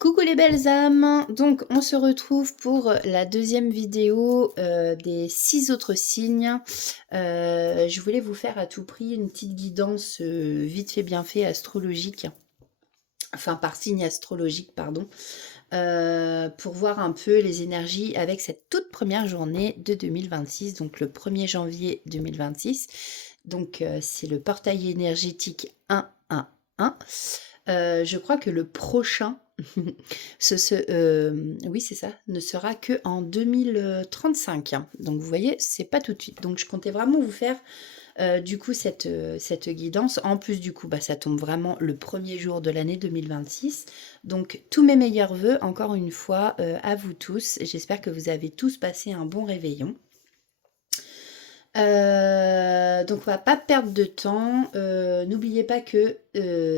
Coucou les belles âmes! Donc on se retrouve pour la deuxième vidéo, des 6 autres signes. Je voulais vous faire à tout prix une petite guidance, vite fait bien fait astrologique, enfin par signe astrologique pardon, pour voir un peu les énergies avec cette toute première journée de 2026, donc le 1er janvier 2026. Donc c'est le portail énergétique 111. Je crois que le prochain, oui c'est ça, ne sera qu'en 2035, hein. Donc vous voyez, c'est pas tout de suite. Donc je comptais vraiment vous faire, du coup cette guidance. En plus du coup, bah, ça tombe vraiment le premier jour de l'année 2026. Donc tous mes meilleurs vœux encore une fois, à vous tous. J'espère que vous avez tous passé un bon réveillon. Donc on va pas perdre de temps. N'oubliez pas que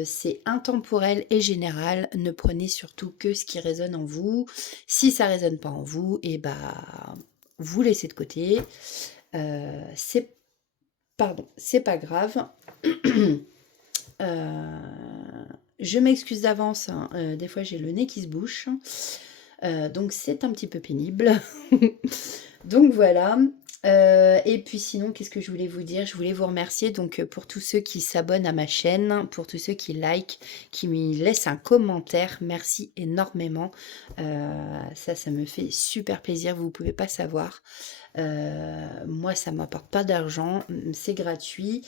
c'est intemporel et général. Ne prenez surtout que ce qui résonne en vous. Si ça résonne pas en vous, et bah vous laissez de côté. C'est c'est pas grave. Je m'excuse d'avance, hein, des fois j'ai le nez qui se bouche. Donc c'est un petit peu pénible. Donc voilà. Et puis sinon, qu'est-ce que je voulais vous dire? Je voulais vous remercier donc pour tous ceux qui s'abonnent à ma chaîne, pour tous ceux qui likent, qui me laissent un commentaire. Merci énormément. Ça me fait super plaisir, vous ne pouvez pas savoir. Moi, ça m'apporte pas d'argent, c'est gratuit.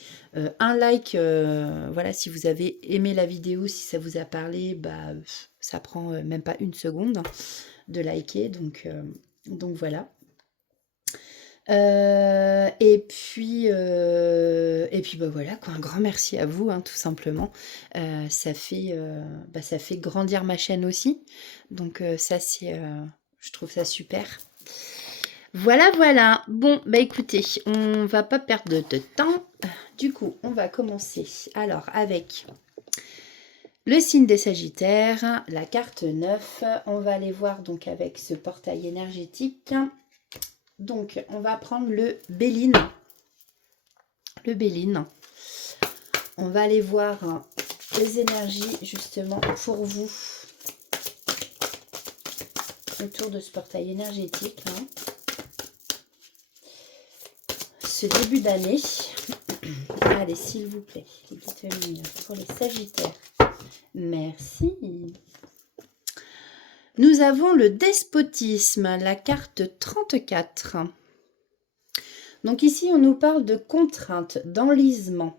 Un like, voilà, si vous avez aimé la vidéo, si ça vous a parlé, bah, ça prend même pas une seconde de liker, donc voilà. Et puis bah voilà quoi, un grand merci à vous, hein, tout simplement. Ça fait grandir ma chaîne aussi. Donc ça c'est, je trouve ça super. Voilà, voilà. Bon, bah écoutez, on va pas perdre de temps. Du coup, on va commencer alors avec le signe des Sagittaires, la carte 9. On va aller voir donc avec ce portail énergétique. Donc, on va prendre le Béline. Le Béline. On va aller voir les énergies justement pour vous autour de ce portail énergétique. Ce début d'année. Allez, s'il vous plaît, les guides féminines pour les Sagittaires. Merci. Nous avons le despotisme, la carte 34. Donc ici, on nous parle de contraintes, d'enlisement.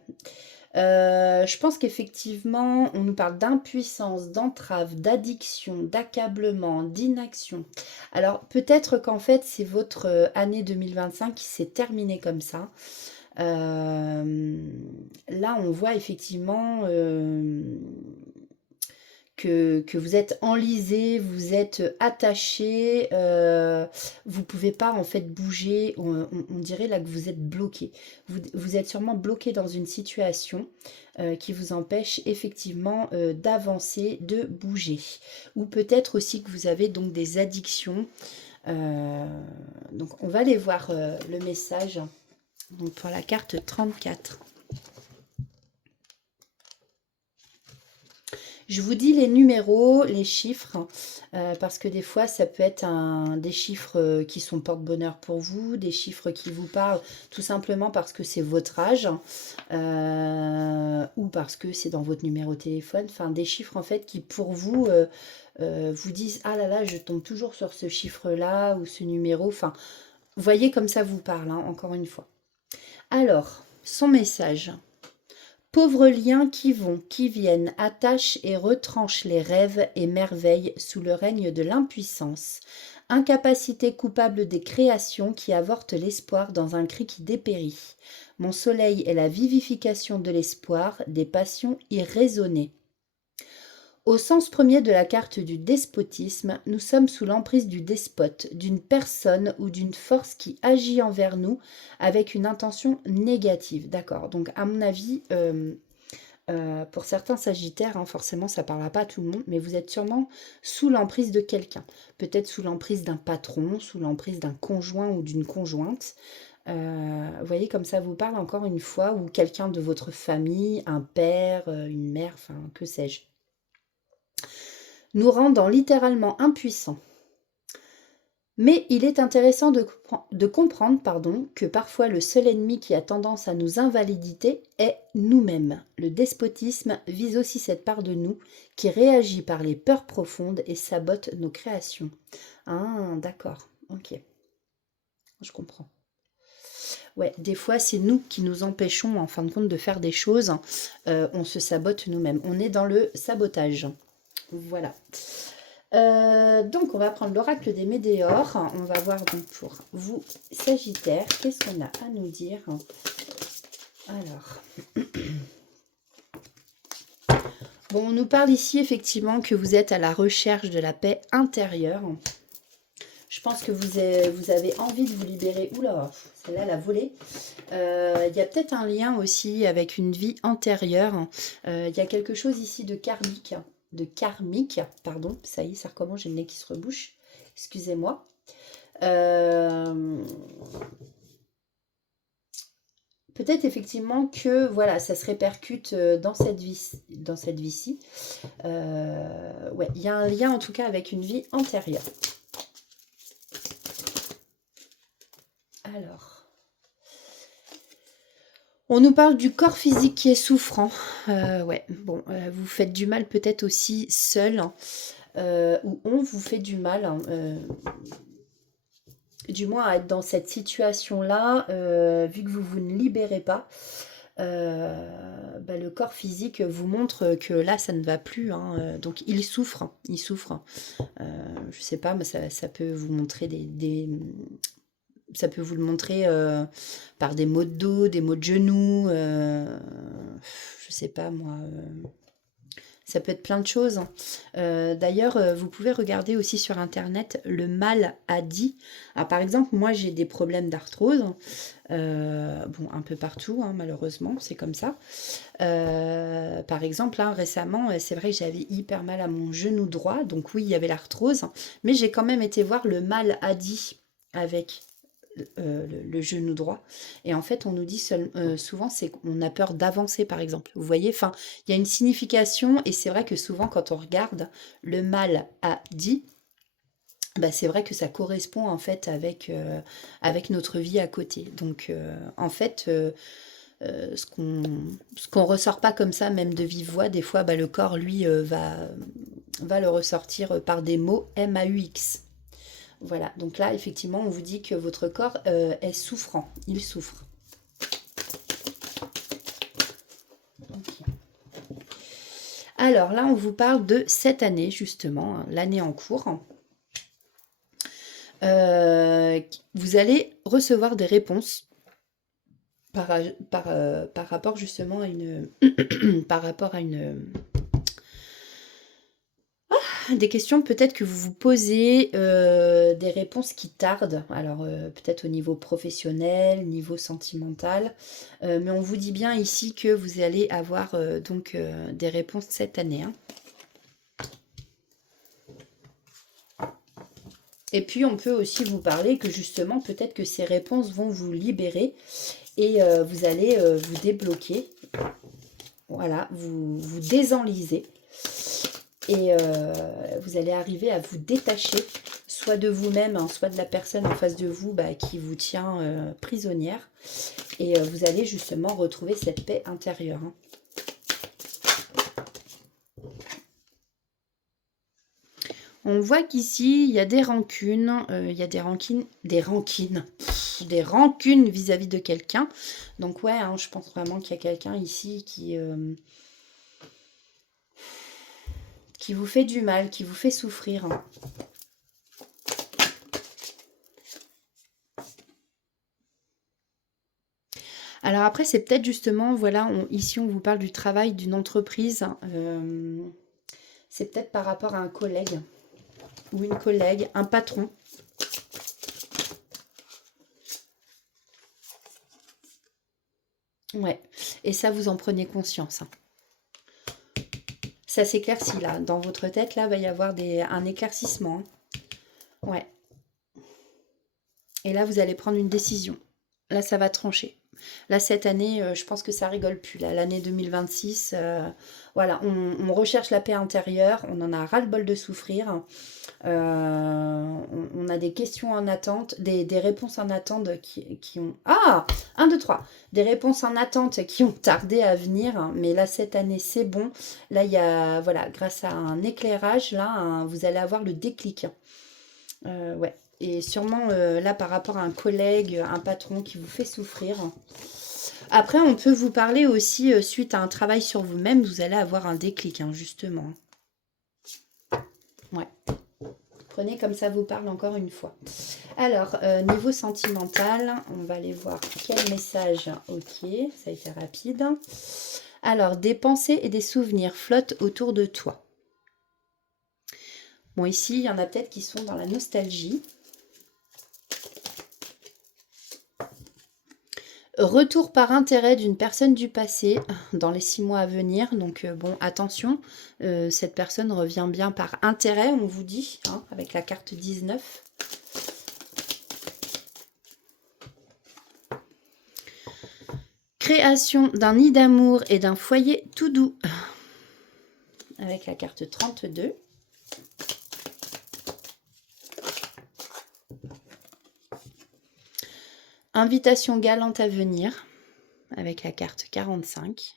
Je pense qu'effectivement, on nous parle d'impuissance, d'entrave, d'addiction, d'accablement, d'inaction. Alors peut-être qu'en fait, c'est votre année 2025 qui s'est terminée comme ça. Là, on voit effectivement que vous êtes enlisé, vous êtes attaché, vous pouvez pas en fait bouger, on dirait là que vous êtes bloqué. Vous êtes sûrement bloqué dans une situation qui vous empêche effectivement d'avancer, de bouger. Ou peut-être aussi que vous avez donc des addictions. Donc on va aller voir le message donc pour la carte 34. Je vous dis les numéros, les chiffres, parce que des fois, ça peut être des chiffres qui sont porte-bonheur pour vous, des chiffres qui vous parlent tout simplement parce que c'est votre âge, ou parce que c'est dans votre numéro de téléphone. Enfin, des chiffres en fait qui pour vous vous disent ah là là, je tombe toujours sur ce chiffre-là ou ce numéro. Enfin, voyez comme ça vous parle, hein, encore une fois. Alors, son message. Pauvres liens qui vont, qui viennent, attachent et retranchent les rêves et merveilles sous le règne de l'impuissance. Incapacité coupable des créations qui avortent l'espoir dans un cri qui dépérit. Mon soleil est la vivification de l'espoir, des passions irraisonnées. Au sens premier de la carte du despotisme, nous sommes sous l'emprise du despote, d'une personne ou d'une force qui agit envers nous avec une intention négative. D'accord, donc à mon avis, pour certains sagittaires, hein, forcément ça ne parlera pas à tout le monde, mais vous êtes sûrement sous l'emprise de quelqu'un. Peut-être sous l'emprise d'un patron, sous l'emprise d'un conjoint ou d'une conjointe. Vous voyez, comme ça vous parle encore une fois, ou quelqu'un de votre famille, un père, une mère, enfin que sais-je. nous rendant littéralement impuissants. Mais il est intéressant de comprendre que parfois le seul ennemi qui a tendance à nous invalider est nous-mêmes. Le despotisme vise aussi cette part de nous qui réagit par les peurs profondes et sabote nos créations. Ah, d'accord, ok, je comprends. Ouais, des fois, c'est nous qui nous empêchons, en fin de compte, de faire des choses. On se sabote nous-mêmes. On est dans le sabotage. Voilà. Donc, on va prendre l'oracle des Médéors. On va voir donc pour vous, Sagittaire, qu'est-ce qu'on a à nous dire. Alors, bon, on nous parle ici effectivement que vous êtes à la recherche de la paix intérieure. Je pense que vous avez envie de vous libérer. Oula, celle-là, la volée. Il y a peut-être un lien aussi avec une vie antérieure. Il y a quelque chose ici de karmique. Pardon. Ça y est, ça recommence, j'ai le nez qui se rebouche. Excusez-moi. Peut-être effectivement que voilà, ça se répercute dans cette vie-ci. Ouais, il y a un lien en tout cas avec une vie antérieure. Alors, on nous parle du corps physique qui est souffrant. Ouais, bon, vous faites du mal peut-être aussi seul, ou on vous fait du mal, du moins à être dans cette situation-là, vu que vous ne libérez pas. Le corps physique vous montre que là, ça ne va plus. Donc, il souffre. Je sais pas, mais ça peut vous montrer ça peut vous le montrer par des maux de dos, des maux de genoux, je sais pas moi, ça peut être plein de choses. D'ailleurs, vous pouvez regarder aussi sur internet le mal à dit. Alors, par exemple, moi j'ai des problèmes d'arthrose, bon un peu partout malheureusement, c'est comme ça. Par exemple, récemment, c'est vrai que j'avais hyper mal à mon genou droit, donc oui, il y avait l'arthrose, mais j'ai quand même été voir le mal à dit avec le genou droit. Et en fait, on nous dit souvent, c'est qu'on a peur d'avancer, par exemple. Vous voyez, enfin, il y a une signification, et c'est vrai que souvent, quand on regarde le mal à dit, c'est vrai que ça correspond en fait avec notre vie à côté. Donc, en fait, ce qu'on ressort pas comme ça, même de vive voix, des fois, le corps, lui, va le ressortir par des mots MAUX. Voilà, donc là, effectivement, on vous dit que votre corps est souffrant. Il souffre. Okay. Alors là, on vous parle de cette année, justement, l'année en cours. Vous allez recevoir des réponses par rapport justement à une... par rapport à une... des questions peut-être que vous vous posez, des réponses qui tardent, alors peut-être au niveau professionnel, niveau sentimental, mais on vous dit bien ici que vous allez avoir donc des réponses cette année. Et puis on peut aussi vous parler que justement peut-être que ces réponses vont vous libérer et vous allez vous débloquer, voilà, vous désenliser. Et vous allez arriver à vous détacher, soit de vous-même, soit de la personne en face de vous qui vous tient prisonnière. Et vous allez justement retrouver cette paix intérieure. On voit qu'ici, il y a des rancunes, des rancunes vis-à-vis de quelqu'un. Donc ouais, je pense vraiment qu'il y a quelqu'un ici qui vous fait du mal, qui vous fait souffrir. Alors après, c'est peut-être justement, voilà, ici on vous parle du travail d'une entreprise. C'est peut-être par rapport à un collègue ou une collègue, un patron. Ouais, et ça, vous en prenez conscience. Ça s'éclaircit là. Dans votre tête, là, va y avoir un éclaircissement. Ouais. Et là, vous allez prendre une décision. Là, ça va trancher. Là, cette année, je pense que ça rigole plus. Là, l'année 2026, voilà, on recherche la paix intérieure, on en a ras-le-bol de souffrir. On a des questions en attente, des réponses en attente qui ont... Ah! 1, 2, 3. Des réponses en attente qui ont tardé à venir. Mais là, cette année, c'est bon. Là, il y a... Voilà, grâce à un éclairage, là, vous allez avoir le déclic. Ouais. Et sûrement, là, par rapport à un collègue, un patron qui vous fait souffrir. Après, on peut vous parler aussi, suite à un travail sur vous-même, vous allez avoir un déclic, hein, justement. Ouais. Prenez comme ça vous parle encore une fois. Alors, niveau sentimental, on va aller voir quel message. Ok, ça a été rapide. Alors, des pensées et des souvenirs flottent autour de toi. Bon, ici, il y en a peut-être qui sont dans la nostalgie. Retour par intérêt d'une personne du passé dans les 6 mois à venir. Donc, bon, attention, cette personne revient bien par intérêt, on vous dit, hein, avec la carte 19. Création d'un nid d'amour et d'un foyer tout doux, avec la carte 32. Invitation galante à venir, avec la carte 45.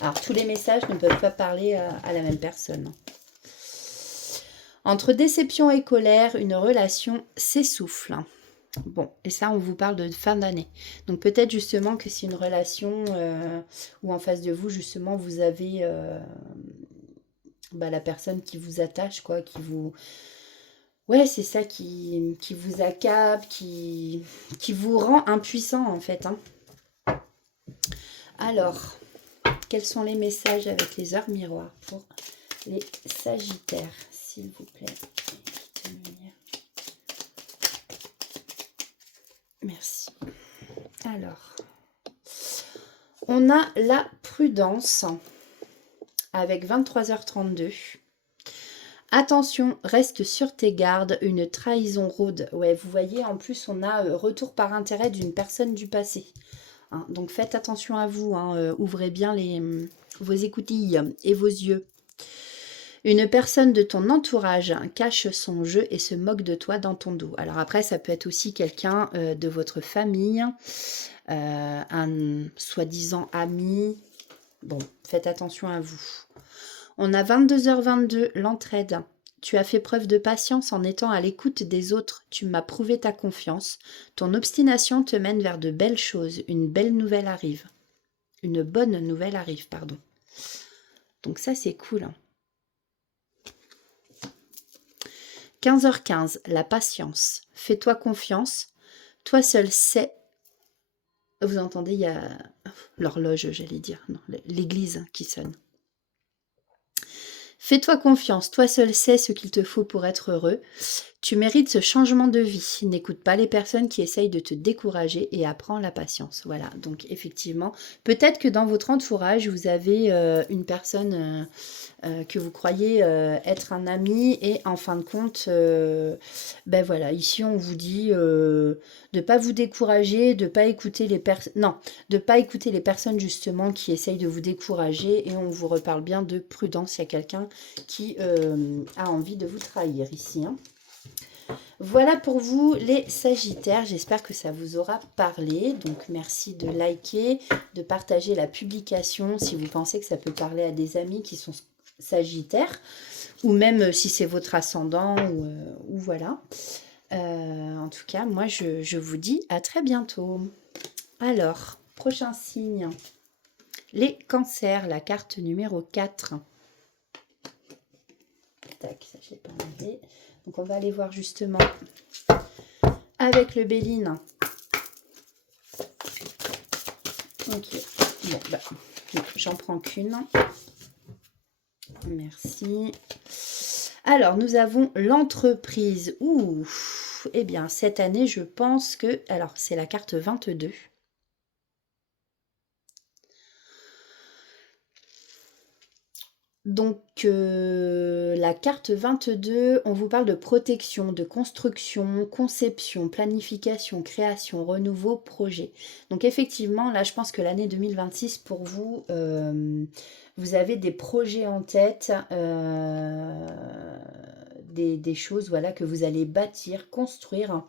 Alors, tous les messages ne peuvent pas parler à la même personne. Entre déception et colère, une relation s'essouffle. Bon, et ça, on vous parle de fin d'année. Donc, peut-être justement que c'est une relation où en face de vous, justement, vous avez la personne qui vous attache, quoi, qui vous... Ouais, c'est ça qui vous accable, qui vous rend impuissant, en fait. Hein. Alors, quels sont les messages avec les heures miroirs pour les Sagittaires, s'il vous plaît? Merci. Alors, on a la prudence avec 23h32. Attention, reste sur tes gardes, une trahison rôde. Ouais, vous voyez, en plus, on a retour par intérêt d'une personne du passé. Hein, donc, faites attention à vous. Hein, ouvrez bien vos écoutilles et vos yeux. Une personne de ton entourage cache son jeu et se moque de toi dans ton dos. Alors après, ça peut être aussi quelqu'un de votre famille, un soi-disant ami. Bon, faites attention à vous. On a 22h22, l'entraide. Tu as fait preuve de patience en étant à l'écoute des autres. Tu m'as prouvé ta confiance. Ton obstination te mène vers de belles choses. Une belle nouvelle arrive. Une bonne nouvelle arrive, pardon. Donc ça, c'est cool. 15h15, la patience. Fais-toi confiance. Toi seul sais. Vous entendez, il y a l'horloge, j'allais dire. Non, l'église qui sonne. Fais-toi confiance, toi seul sais ce qu'il te faut pour être heureux. Tu mérites ce changement de vie. N'écoute pas les personnes qui essayent de te décourager et apprends la patience. Voilà, donc effectivement, peut-être que dans votre entourage, vous avez une personne que vous croyez être un ami et en fin de compte, ben voilà, ici on vous dit de ne pas vous décourager, de ne pas écouter les personnes... Non, de pas écouter les personnes justement qui essayent de vous décourager et on vous reparle bien de prudence. Il y a quelqu'un qui a envie de vous trahir ici. Hein. Voilà pour vous les Sagittaires, j'espère que ça vous aura parlé. Donc merci de liker, de partager la publication si vous pensez que ça peut parler à des amis qui sont Sagittaires, ou même si c'est votre ascendant, ou voilà. En tout cas, moi je vous dis à très bientôt. Alors, prochain signe, les Cancers, la carte numéro 4. Tac, ça je l'ai pas enlevé. Donc on va aller voir justement avec le Béline. Ok, bon, bah, j'en prends qu'une. Merci. Alors, nous avons l'entreprise. Ouh, eh bien, cette année, je pense que... Alors, c'est la carte 22. Donc, la carte 22, on vous parle de protection, de construction, conception, planification, création, renouveau, projet. Donc effectivement, là, je pense que l'année 2026, pour vous, vous avez des projets en tête, des choses, voilà, que vous allez bâtir, construire.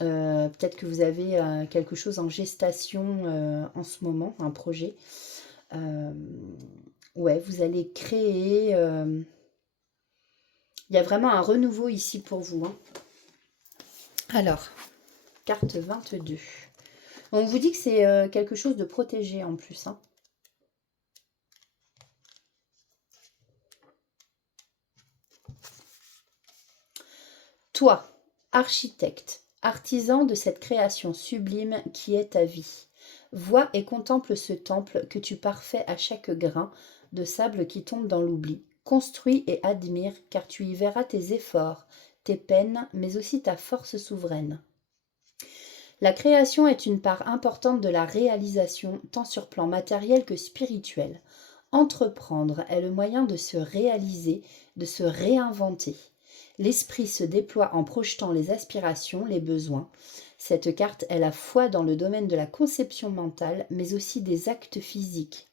Peut-être que vous avez quelque chose en gestation en ce moment, un projet. Ouais, vous allez créer. Il y a vraiment un renouveau ici pour vous, hein. Alors, carte 22. On vous dit que c'est quelque chose de protégé en plus, hein. Toi, architecte, artisan de cette création sublime qui est ta vie, vois et contemple ce temple que tu parfais à chaque grain de sable qui tombe dans l'oubli. Construis et admire, car tu y verras tes efforts, tes peines, mais aussi ta force souveraine. La création est une part importante de la réalisation, tant sur plan matériel que spirituel. Entreprendre est le moyen de se réaliser, de se réinventer. L'esprit se déploie en projetant les aspirations, les besoins. Cette carte est la foi dans le domaine de la conception mentale, mais aussi des actes physiques.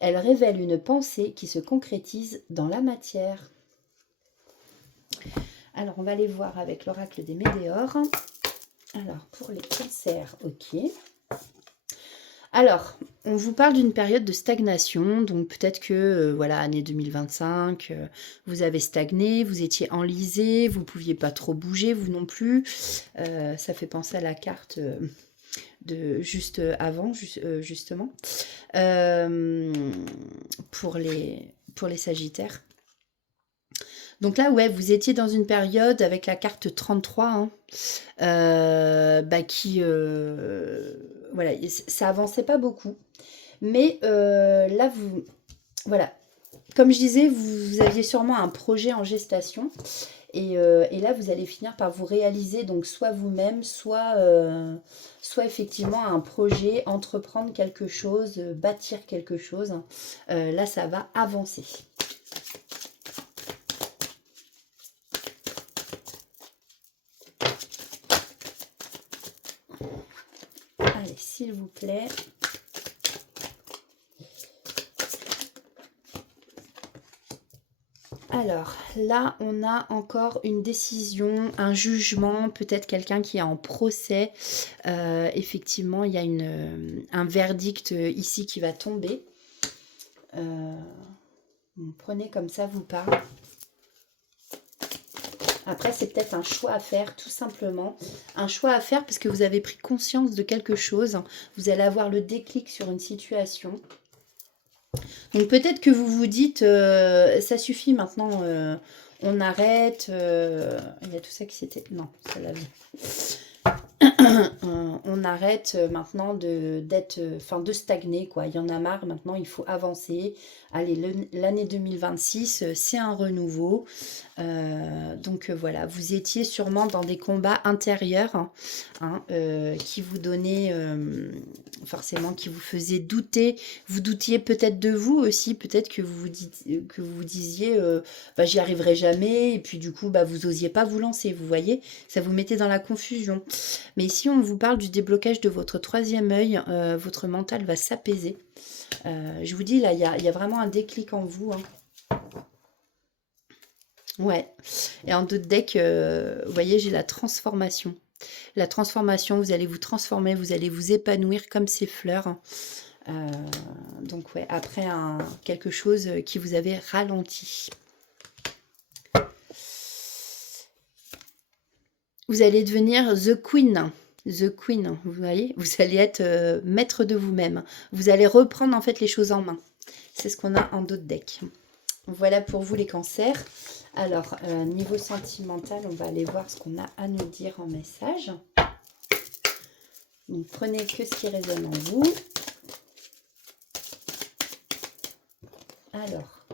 Elle révèle une pensée qui se concrétise dans la matière. Alors, on va aller voir avec l'oracle des Médéors. Alors, pour les cancers, ok. Alors, on vous parle d'une période de stagnation, donc peut-être que, voilà, année 2025, vous avez stagné, vous étiez enlisé, vous ne pouviez pas trop bouger, vous non plus. Ça fait penser à la carte de juste avant, justement, pour les Sagittaires. Donc là, ouais, vous étiez dans une période avec la carte 33, hein, qui... voilà, ça avançait pas beaucoup. Mais là, vous... Voilà. Comme je disais, vous aviez sûrement un projet en gestation. Et là, vous allez finir par vous réaliser, donc soit vous-même, soit effectivement un projet, entreprendre quelque chose, bâtir quelque chose. Là, ça va avancer. Allez, s'il vous plaît. Alors, là, on a encore une décision, un jugement, peut-être quelqu'un qui est en procès. Effectivement, il y a un verdict ici qui va tomber. Prenez comme ça vous parle. Après, c'est peut-être un choix à faire, tout simplement. Un choix à faire parce que vous avez pris conscience de quelque chose. Vous allez avoir le déclic sur une situation. Donc peut-être que vous vous dites, ça suffit maintenant, on arrête. Il y a tout ça qui s'était... Non, ça l'a vu. On arrête maintenant de stagner, quoi. Il y en a marre, maintenant il faut avancer. Allez, l'année 2026, c'est un renouveau. Donc voilà, vous étiez sûrement dans des combats intérieurs, hein, qui vous donnaient, forcément, qui vous faisaient douter. Vous doutiez peut-être de vous aussi, peut-être que vous vous disiez, j'y arriverai jamais, et puis du coup, vous osiez pas vous lancer, vous voyez, ça vous mettait dans la confusion. Mais ici, on vous parle du déblocage de votre troisième œil, votre mental va s'apaiser. Je vous dis, là, il y a vraiment un déclic en vous, hein. Ouais. Et en d'autres decks, vous voyez, j'ai la transformation. La transformation, vous allez vous transformer, vous allez vous épanouir comme ces fleurs. Donc ouais, après quelque chose qui vous avait ralenti. Vous allez devenir The Queen. The Queen, vous voyez, vous allez être maître de vous-même. Vous allez reprendre en fait les choses en main. C'est ce qu'on a en d'autres decks. Voilà pour vous les cancers. Alors, niveau sentimental, on va aller voir ce qu'on a à nous dire en message. Donc, prenez que ce qui résonne en vous. Alors,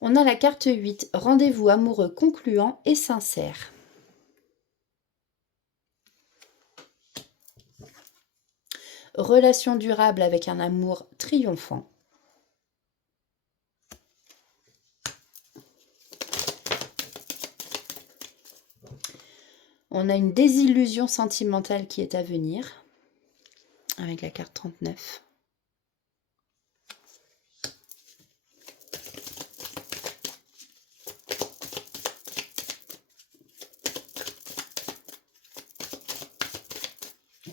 on a la carte 8, rendez-vous amoureux concluant et sincère. Relation durable avec un amour triomphant. On a une désillusion sentimentale qui est à venir, avec la carte 39.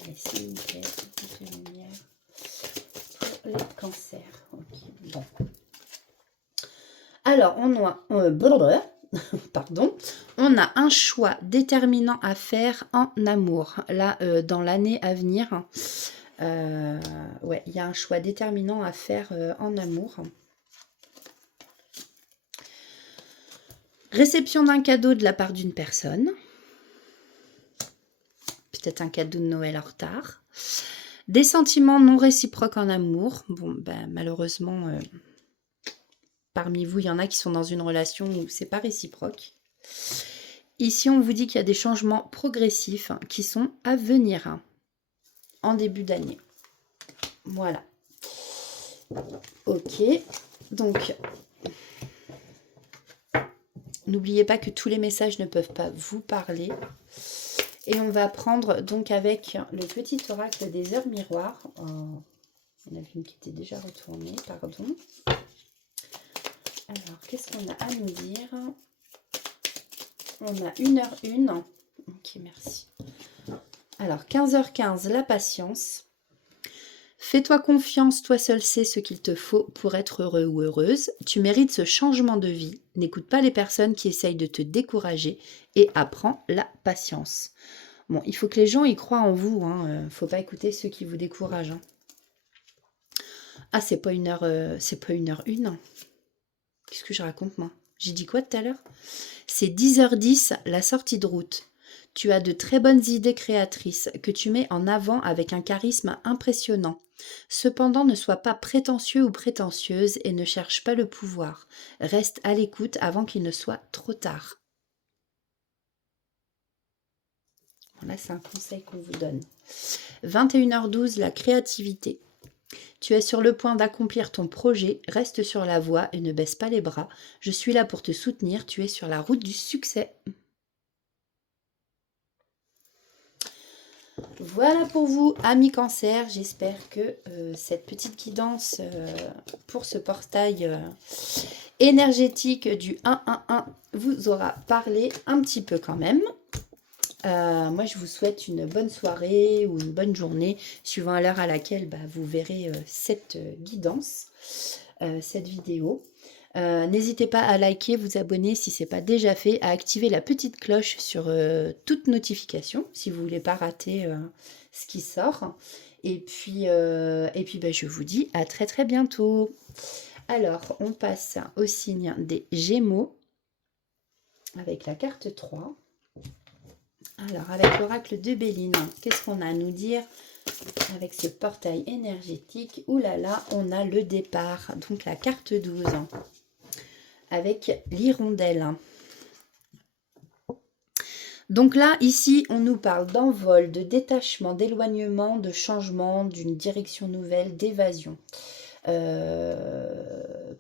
Allez, s'il vous plaît, une lumière pour les cancers. Ok, bon. Alors, pardon, on a un choix déterminant à faire en amour. Là, dans l'année à venir, ouais, il y a un choix déterminant à faire en amour. Réception d'un cadeau de la part d'une personne. Peut-être un cadeau de Noël en retard. Des sentiments non réciproques en amour. Bon, ben, malheureusement, parmi vous, il y en a qui sont dans une relation où c'est pas réciproque. Ici, on vous dit qu'il y a des changements progressifs qui sont à venir en début d'année. Voilà. Ok. Donc, n'oubliez pas que tous les messages ne peuvent pas vous parler. Et on va prendre donc avec le petit oracle des heures miroirs. On a vu une qui était déjà retournée, pardon. Alors, qu'est-ce qu'on a à nous dire? On a 1h01. Ok, merci. Alors, 15h15, la patience. Fais-toi confiance, toi seul sais ce qu'il te faut pour être heureux ou heureuse. Tu mérites ce changement de vie. N'écoute pas les personnes qui essayent de te décourager et apprends la patience. Bon, il faut que les gens y croient en vous. Faut pas écouter ceux qui vous découragent. Ah, c'est pas 1h01. Qu'est-ce que je raconte, moi? J'ai dit quoi tout à l'heure? C'est 10h10, la sortie de route. Tu as de très bonnes idées créatrices que tu mets en avant avec un charisme impressionnant. Cependant, ne sois pas prétentieux ou prétentieuse et ne cherche pas le pouvoir. Reste à l'écoute avant qu'il ne soit trop tard. Là, c'est un conseil qu'on vous donne. 21h12, la créativité. Tu es sur le point d'accomplir ton projet, reste sur la voie et ne baisse pas les bras. Je suis là pour te soutenir, tu es sur la route du succès. Voilà pour vous, amis cancer. J'espère que cette petite guidance pour ce portail énergétique du 111 vous aura parlé un petit peu quand même. Moi, je vous souhaite une bonne soirée ou une bonne journée, suivant l'heure à laquelle vous verrez cette guidance, cette vidéo. N'hésitez pas à liker, vous abonner si ce n'est pas déjà fait, à activer la petite cloche sur toute notification si vous ne voulez pas rater ce qui sort. Et puis je vous dis à très très bientôt. Alors, on passe au signe des Gémeaux avec la carte 3. Alors, avec l'oracle de Béline, qu'est-ce qu'on a à nous dire avec ce portail énergétique? Ouh là là, on a le départ, donc la carte 12, avec l'hirondelle. Donc là, ici, on nous parle d'envol, de détachement, d'éloignement, de changement, d'une direction nouvelle, d'évasion.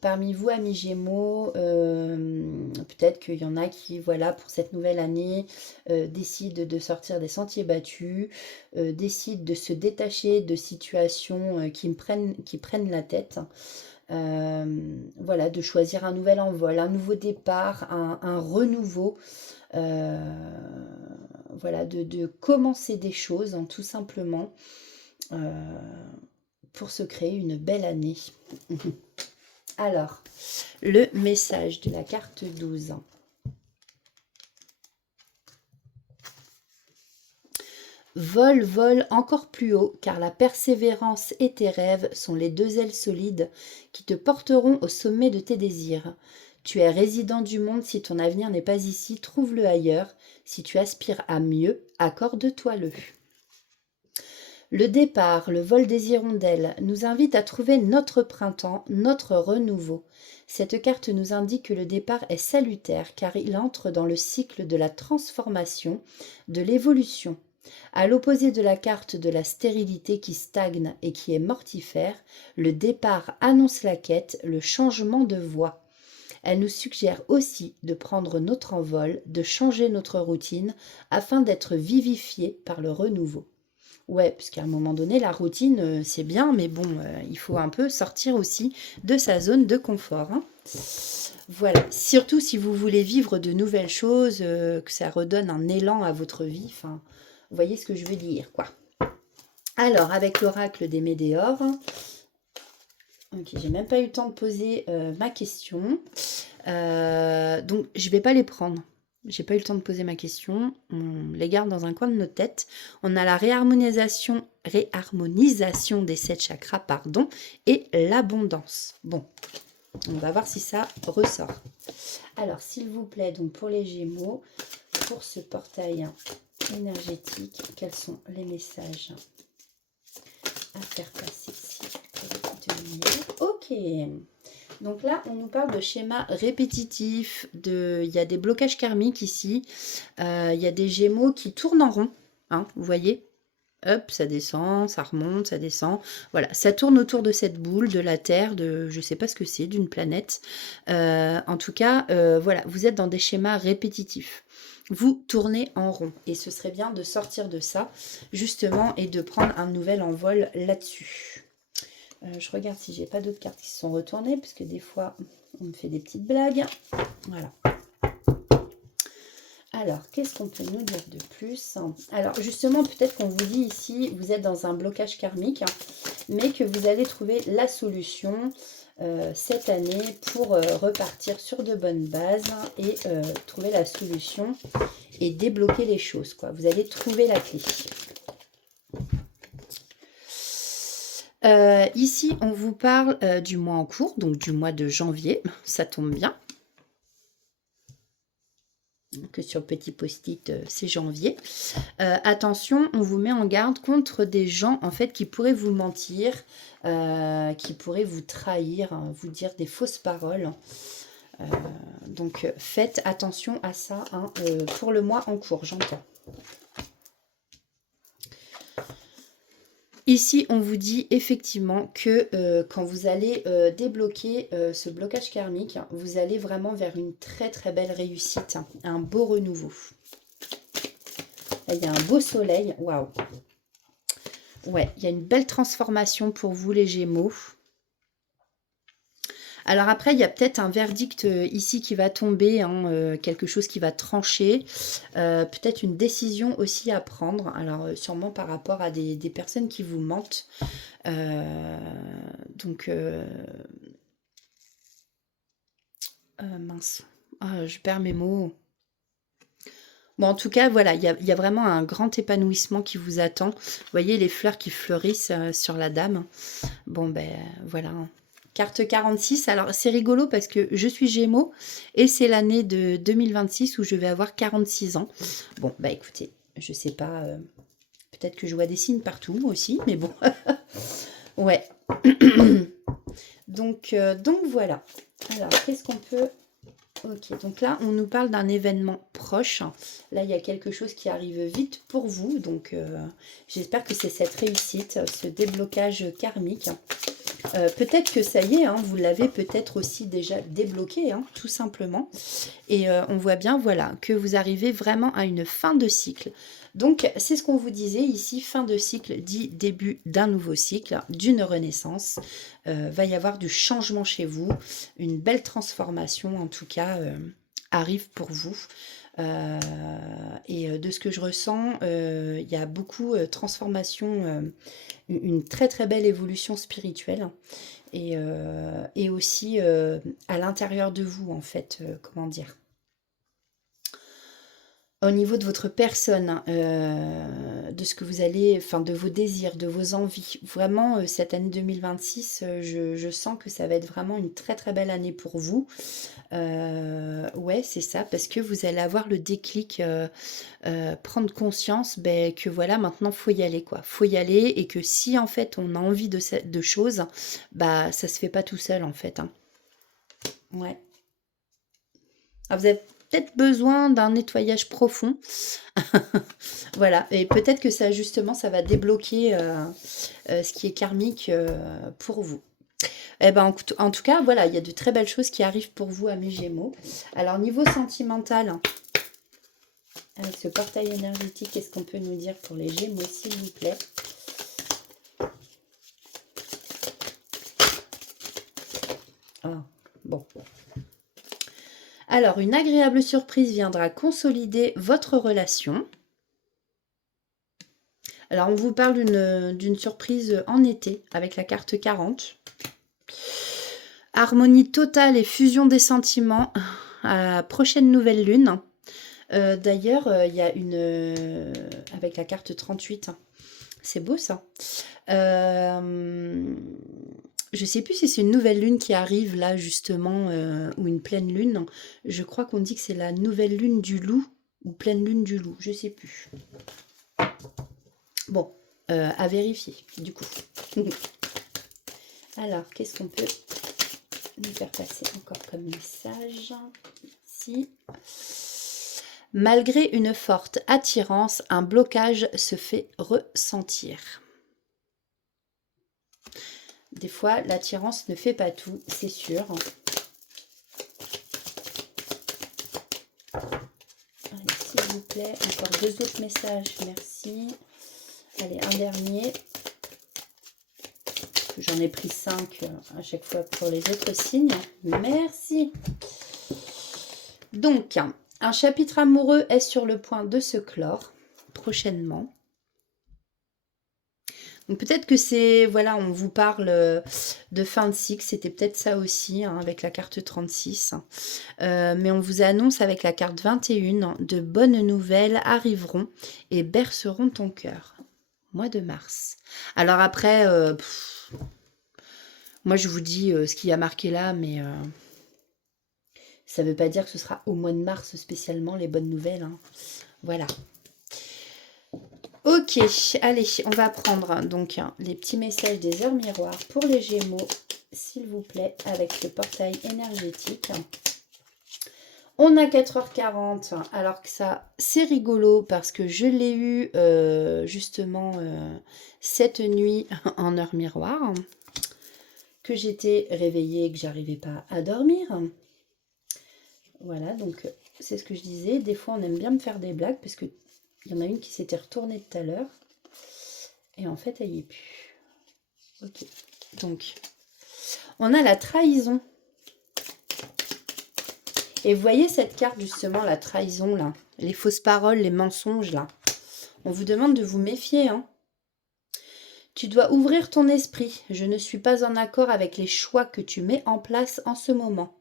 Parmi vous, amis Gémeaux, peut-être qu'il y en a qui, voilà, pour cette nouvelle année, décident de sortir des sentiers battus, décident de se détacher de situations qui prennent la tête. Voilà, de choisir un nouvel envol, un nouveau départ, un renouveau. Voilà, de commencer des choses, tout simplement. Pour se créer une belle année. Alors, le message de la carte 12. Vole, vole encore plus haut, car la persévérance et tes rêves sont les deux ailes solides qui te porteront au sommet de tes désirs. Tu es résident du monde, si ton avenir n'est pas ici, trouve-le ailleurs. Si tu aspires à mieux, accorde-toi-le. Le départ, le vol des hirondelles, nous invite à trouver notre printemps, notre renouveau. Cette carte nous indique que le départ est salutaire car il entre dans le cycle de la transformation, de l'évolution. À l'opposé de la carte de la stérilité qui stagne et qui est mortifère, le départ annonce la quête, le changement de voie. Elle nous suggère aussi de prendre notre envol, de changer notre routine afin d'être vivifié par le renouveau. Ouais, parce qu'à un moment donné, la routine, c'est bien, mais bon, il faut un peu sortir aussi de sa zone de confort, hein. Voilà, surtout si vous voulez vivre de nouvelles choses, que ça redonne un élan à votre vie, enfin, vous voyez ce que je veux dire, quoi. Alors, avec l'oracle des Médéors, ok, j'ai même pas eu le temps de poser ma question, donc je vais pas les prendre. J'ai pas eu le temps de poser ma question. On les garde dans un coin de notre tête. On a la réharmonisation des 7 chakras, pardon, et l'abondance. Bon, on va voir si ça ressort. Alors, s'il vous plaît, donc pour les Gémeaux, pour ce portail énergétique, quels sont les messages à faire passer ici pour les petites lumières? Ok. Donc là, on nous parle de schémas répétitifs, il y a des blocages karmiques ici, il y a des Gémeaux qui tournent en rond, hein, vous voyez? Hop, ça descend, ça remonte, ça descend. Voilà, ça tourne autour de cette boule, de la Terre, je ne sais pas ce que c'est, d'une planète. En tout cas, voilà, vous êtes dans des schémas répétitifs. Vous tournez en rond. Et ce serait bien de sortir de ça, justement, et de prendre un nouvel envol là-dessus. Je regarde si j'ai pas d'autres cartes qui se sont retournées, parce que des fois, on me fait des petites blagues. Voilà. Alors, qu'est-ce qu'on peut nous dire de plus? Alors, justement, peut-être qu'on vous dit ici, vous êtes dans un blocage karmique, mais que vous allez trouver la solution cette année pour repartir sur de bonnes bases et trouver la solution et débloquer les choses, quoi. Vous allez trouver la clé. Ici, on vous parle du mois en cours, donc du mois de janvier. Ça tombe bien. Que sur le petit post-it, c'est janvier. Attention, on vous met en garde contre des gens en fait qui pourraient vous mentir, qui pourraient vous trahir, hein, vous dire des fausses paroles. Donc faites attention à ça, hein, pour le mois en cours, j'entends. Ici, on vous dit effectivement que quand vous allez débloquer ce blocage karmique, vous allez vraiment vers une très très belle réussite, hein, un beau renouveau. Là, il y a un beau soleil, waouh. Ouais, il y a une belle transformation pour vous les Gémeaux. Alors après, il y a peut-être un verdict ici qui va tomber, hein, quelque chose qui va trancher, peut-être une décision aussi à prendre, alors sûrement par rapport à des personnes qui vous mentent. Donc, mince, je perds mes mots. Bon, en tout cas, voilà, il y a vraiment un grand épanouissement qui vous attend. Vous voyez les fleurs qui fleurissent sur la dame. Bon, ben voilà. Carte 46, alors c'est rigolo parce que je suis Gémeaux et c'est l'année de 2026 où je vais avoir 46 ans. Bon, bah écoutez, je sais pas, peut-être que je vois des signes partout moi aussi, mais bon. Ouais. donc voilà. Alors, qu'est-ce qu'on peut... Ok, donc là, on nous parle d'un événement proche. Là, il y a quelque chose qui arrive vite pour vous. Donc, j'espère que c'est cette réussite, ce déblocage karmique. Peut-être que ça y est, hein, vous l'avez peut-être aussi déjà débloqué, hein, tout simplement. Et on voit bien, voilà, que vous arrivez vraiment à une fin de cycle. Donc, c'est ce qu'on vous disait ici, fin de cycle dit début d'un nouveau cycle, d'une renaissance. Va y avoir du changement chez vous, une belle transformation en tout cas arrive pour vous. Et de ce que je ressens, il y a beaucoup de transformation, une très très belle évolution spirituelle et aussi à l'intérieur de vous en fait, comment dire. Au niveau de votre personne, de ce que vous allez, enfin de vos désirs, de vos envies, vraiment cette année 2026, je sens que ça va être vraiment une très très belle année pour vous. Ouais, c'est ça, parce que vous allez avoir le déclic, prendre conscience que voilà, maintenant faut y aller quoi. Faut y aller et que si en fait on a envie de choses, bah ça se fait pas tout seul en fait, hein. Ouais. Ah, vous avez peut-être besoin d'un nettoyage profond. Voilà, et peut-être que ça justement, ça va débloquer ce qui est karmique pour vous. Eh ben, en tout cas, voilà, il y a de très belles choses qui arrivent pour vous, amis Gémeaux. Alors, niveau sentimental, avec ce portail énergétique, qu'est-ce qu'on peut nous dire pour les Gémeaux, s'il vous plaît? Ah, bon. Alors, une agréable surprise viendra consolider votre relation. Alors, on vous parle d'une surprise en été avec la carte 40. Harmonie totale et fusion des sentiments à la prochaine nouvelle lune. D'ailleurs, il y a avec la carte 38. C'est beau ça. Je sais plus si c'est une nouvelle lune qui arrive là justement ou une pleine lune. Je crois qu'on dit que c'est la nouvelle lune du loup ou pleine lune du loup. Je sais plus. Bon, à vérifier du coup. Alors, qu'est-ce qu'on peut nous faire passer encore comme message? Merci. Malgré une forte attirance, un blocage se fait ressentir. Des fois, l'attirance ne fait pas tout, c'est sûr. Allez, s'il vous plaît, encore 2 autres messages, merci. Allez, un dernier. J'en ai pris 5 à chaque fois pour les autres signes. Merci. Donc, un chapitre amoureux est sur le point de se clore prochainement. Donc peut-être que c'est, voilà, on vous parle de fin de cycle, c'était peut-être ça aussi, hein, avec la carte 36. Mais on vous annonce avec la carte 21, de bonnes nouvelles arriveront et berceront ton cœur. Mois de mars. Alors après, moi je vous dis ce qui a marqué là, mais ça ne veut pas dire que ce sera au mois de mars spécialement les bonnes nouvelles. Hein. Voilà. Ok, allez, on va prendre donc les petits messages des heures miroirs pour les Gémeaux, s'il vous plaît, avec le portail énergétique. On a 4h40, alors que ça, c'est rigolo parce que je l'ai eu justement cette nuit en heure miroir, que j'étais réveillée et que j'arrivais pas à dormir. Voilà, donc c'est ce que je disais, des fois on aime bien me faire des blagues parce que il y en a une qui s'était retournée tout à l'heure. Et en fait, elle n'y est plus. Ok. Donc, on a la trahison. Et vous voyez cette carte, justement, la trahison, là. Les fausses paroles, les mensonges, là. On vous demande de vous méfier, hein. Tu dois ouvrir ton esprit. Je ne suis pas en accord avec les choix que tu mets en place en ce moment.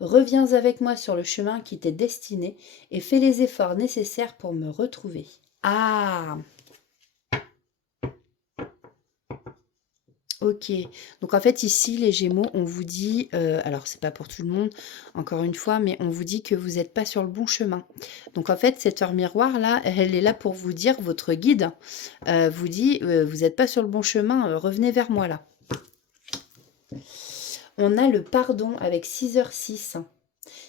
Reviens avec moi sur le chemin qui t'est destiné et fais les efforts nécessaires pour me retrouver. Ah! Ok, donc en fait ici les Gémeaux, on vous dit, alors c'est pas pour tout le monde, encore une fois, mais on vous dit que vous n'êtes pas sur le bon chemin. Donc en fait cette heure miroir là, elle est là pour vous dire, votre guide vous dit, vous n'êtes pas sur le bon chemin, revenez vers moi là. On a le pardon avec 6h06.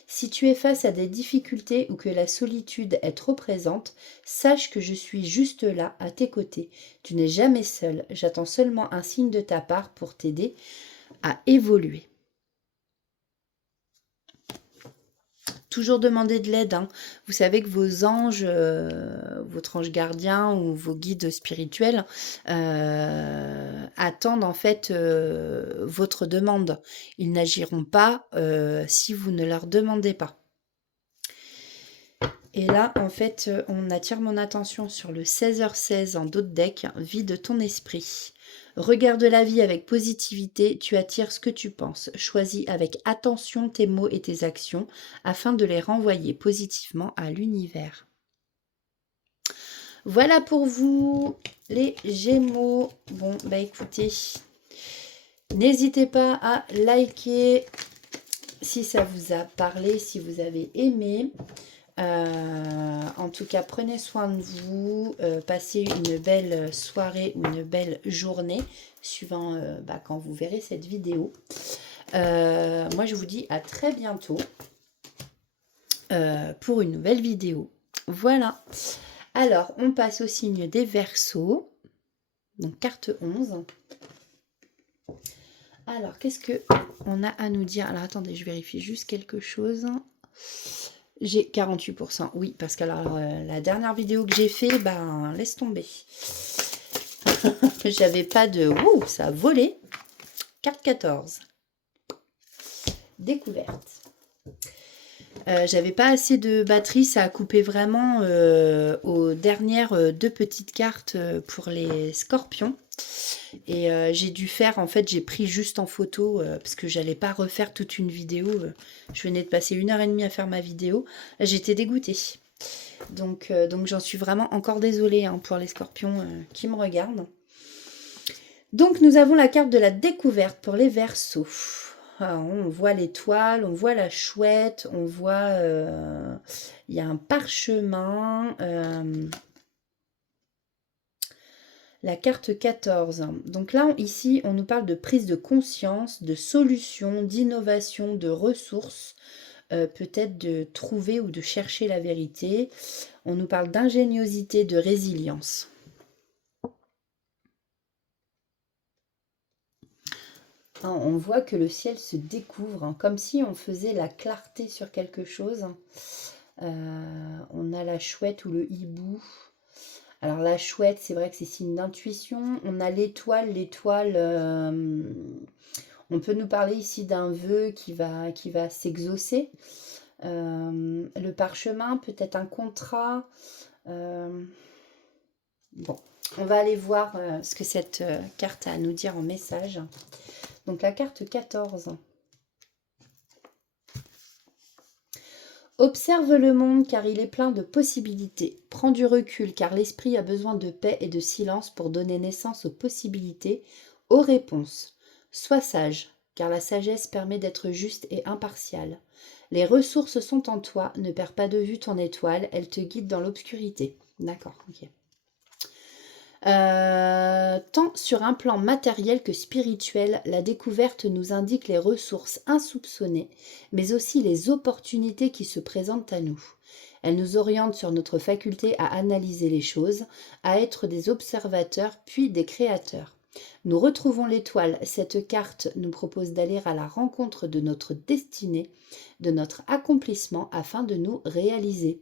Si tu es face à des difficultés ou que la solitude est trop présente, sache que je suis juste là, à tes côtés. Tu n'es jamais seul. J'attends seulement un signe de ta part pour t'aider à évoluer. Toujours demander de l'aide. Hein. Vous savez que vos anges, votre ange gardien ou vos guides spirituels attendent en fait votre demande. Ils n'agiront pas si vous ne leur demandez pas. Et là, en fait, on attire mon attention sur le 16h16 en dos de deck. Vide ton esprit. Regarde la vie avec positivité. Tu attires ce que tu penses. Choisis avec attention tes mots et tes actions afin de les renvoyer positivement à l'univers. Voilà pour vous, les Gémeaux. Bon, bah écoutez, n'hésitez pas à liker si ça vous a parlé, si vous avez aimé. En tout cas, prenez soin de vous, passez une belle soirée ou une belle journée, suivant quand vous verrez cette vidéo. Moi, je vous dis à très bientôt pour une nouvelle vidéo. Voilà. Alors, on passe au signe des Verseaux. Donc, carte 11. Alors, qu'est-ce que on a à nous dire? Alors, attendez, je vérifie juste quelque chose. J'ai 48%. Oui, parce que alors, la dernière vidéo que j'ai fait, ben, laisse tomber. J'avais pas de... Ouh, ça a volé. Carte 14. Découverte. J'avais pas assez de batterie, ça a coupé vraiment aux dernières deux petites cartes pour les scorpions. Et j'ai dû faire, en fait, j'ai pris juste en photo parce que j'allais pas refaire toute une vidéo. Je venais de passer 1h30 à faire ma vidéo. J'étais dégoûtée. Donc j'en suis vraiment encore désolée hein, pour les scorpions qui me regardent. Donc nous avons la carte de la découverte pour les Verseaux. Alors, on voit l'étoile, on voit la chouette, on voit... Il y a un parchemin... la carte 14. Donc là, ici, on nous parle de prise de conscience, de solution, d'innovation, de ressources, peut-être de trouver ou de chercher la vérité. On nous parle d'ingéniosité, de résilience. On voit que le ciel se découvre, hein, comme si on faisait la clarté sur quelque chose. On a la chouette ou le hibou. Alors la chouette, c'est vrai que c'est signe d'intuition. On a l'étoile. L'étoile, on peut nous parler ici d'un vœu qui va s'exaucer. Le parchemin, peut-être un contrat. Bon, on va aller voir ce que cette carte a à nous dire en message. Donc la carte 14. Observe le monde car il est plein de possibilités. Prends du recul car l'esprit a besoin de paix et de silence pour donner naissance aux possibilités, aux réponses. Sois sage car la sagesse permet d'être juste et impartial. Les ressources sont en toi, ne perds pas de vue ton étoile, elle te guide dans l'obscurité. D'accord, ok. Tant sur un plan matériel que spirituel, la découverte nous indique les ressources insoupçonnées, mais aussi les opportunités qui se présentent à nous. Elle nous oriente sur notre faculté à analyser les choses, à être des observateurs puis des créateurs. Nous retrouvons l'étoile. Cette carte nous propose d'aller à la rencontre de notre destinée, de notre accomplissement afin de nous réaliser.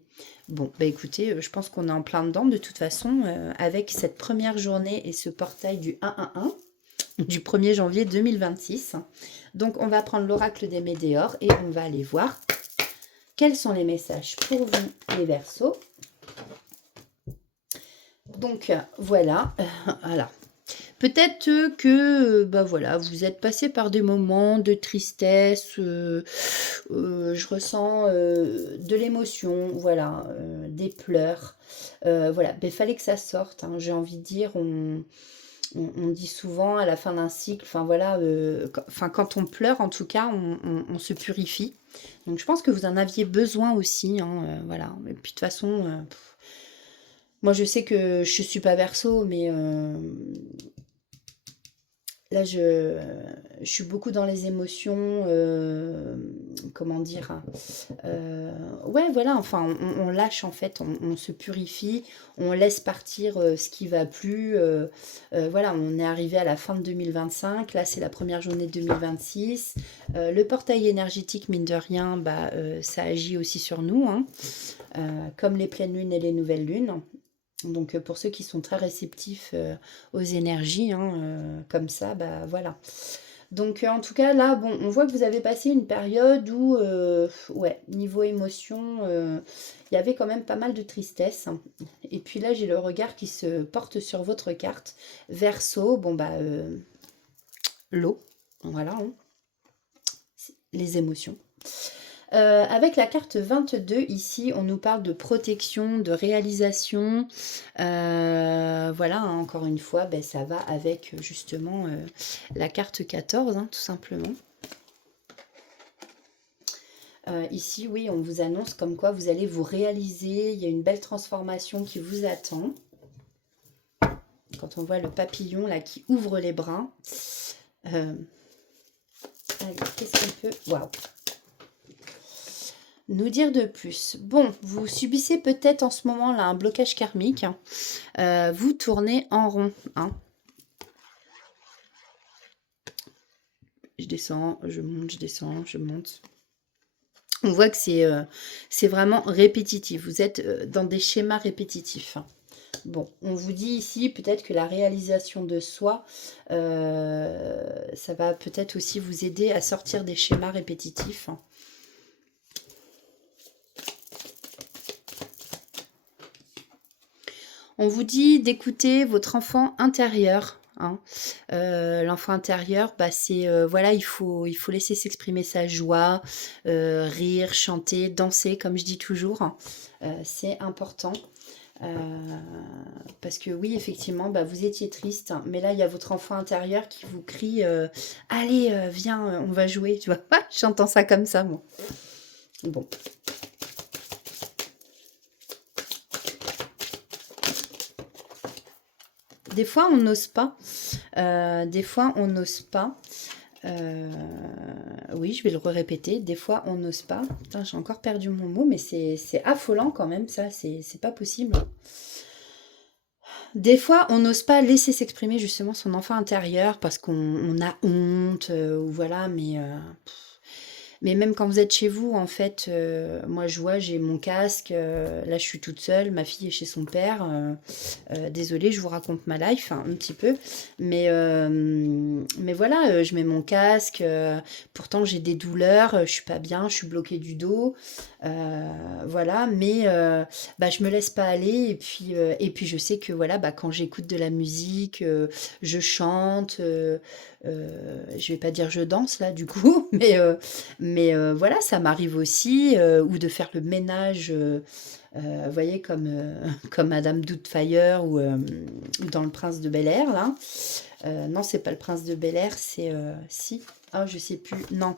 Bon, bah écoutez, je pense qu'on est en plein dedans de toute façon avec cette première journée et ce portail du 1-1-1 du 1er janvier 2026. Donc on va prendre l'oracle des Médéors et on va aller voir quels sont les messages pour vous les Verseaux. Donc voilà, alors. Peut-être que bah voilà, vous êtes passé par des moments de tristesse, je ressens de l'émotion, voilà, des pleurs. Voilà, il fallait que ça sorte, hein, j'ai envie de dire, on dit souvent à la fin d'un cycle, enfin voilà, quand on pleure en tout cas, on se purifie. Donc je pense que vous en aviez besoin aussi, hein, voilà. Et puis de toute façon, moi je sais que je suis pas Verseau, mais... Là, je suis beaucoup dans les émotions, comment dire, hein, ouais, voilà, enfin, on lâche en fait, on se purifie, on laisse partir ce qui va plus. Voilà, on est arrivé à la fin de 2025, là c'est la première journée de 2026. Le portail énergétique, mine de rien, bah, ça agit aussi sur nous, hein, comme les pleines lunes et les nouvelles lunes. Donc pour ceux qui sont très réceptifs aux énergies, hein, comme ça, bah voilà. Donc en tout cas là, bon, on voit que vous avez passé une période où, ouais, niveau émotion, il y avait quand même pas mal de tristesse. Et puis là, j'ai le regard qui se porte sur votre carte. Verseau, bon bah, l'eau, voilà, hein, les émotions. Avec la carte 22, ici, on nous parle de protection, de réalisation. Voilà, hein, encore une fois, ben, ça va avec justement la carte 14, hein, tout simplement. Ici, oui, on vous annonce comme quoi vous allez vous réaliser. Il y a une belle transformation qui vous attend. Quand on voit le papillon là qui ouvre les bras. Allez, qu'est-ce qu'on peut... Waouh! Nous dire de plus. Bon, vous subissez peut-être en ce moment-là un blocage karmique. Vous tournez en rond. Hein. je descends, je monte, je descends, je monte. On voit que c'est vraiment répétitif. Vous êtes dans des schémas répétitifs, hein. Bon, on vous dit ici peut-être que la réalisation de soi, ça va peut-être aussi vous aider à sortir des schémas répétitifs, hein. On vous dit d'écouter votre enfant intérieur, hein. L'enfant intérieur, bah, c'est voilà, il faut laisser s'exprimer sa joie, rire, chanter, danser, comme je dis toujours, hein. C'est important. Parce que oui, effectivement, bah, vous étiez triste, hein, mais là, il y a votre enfant intérieur qui vous crie allez, viens, on va jouer, tu vois. J'entends ça comme ça, moi. Bon. Des fois, on n'ose pas. Des fois, on n'ose pas. Oui, je vais le répéter. Des fois, on n'ose pas. Putain, j'ai encore perdu mon mot, mais c'est affolant quand même, ça. C'est pas possible. Des fois, on n'ose pas laisser s'exprimer justement son enfant intérieur parce qu'on a honte, ou voilà, mais même quand vous êtes chez vous, en fait, moi je vois, j'ai mon casque, là je suis toute seule, ma fille est chez son père. Désolée, je vous raconte ma life hein, un petit peu, mais voilà, je mets mon casque, pourtant j'ai des douleurs, je suis pas bien, je suis bloquée du dos, voilà, mais bah, je me laisse pas aller, et puis je sais que voilà, bah, quand j'écoute de la musique, je chante, je vais pas dire je danse là du coup, voilà, ça m'arrive aussi, ou de faire le ménage, vous voyez, comme, comme Madame Doubtfire ou dans Le Prince de Bel-Air, là. Non, c'est pas Le Prince de Bel-Air, c'est... si, ah, je sais plus, non.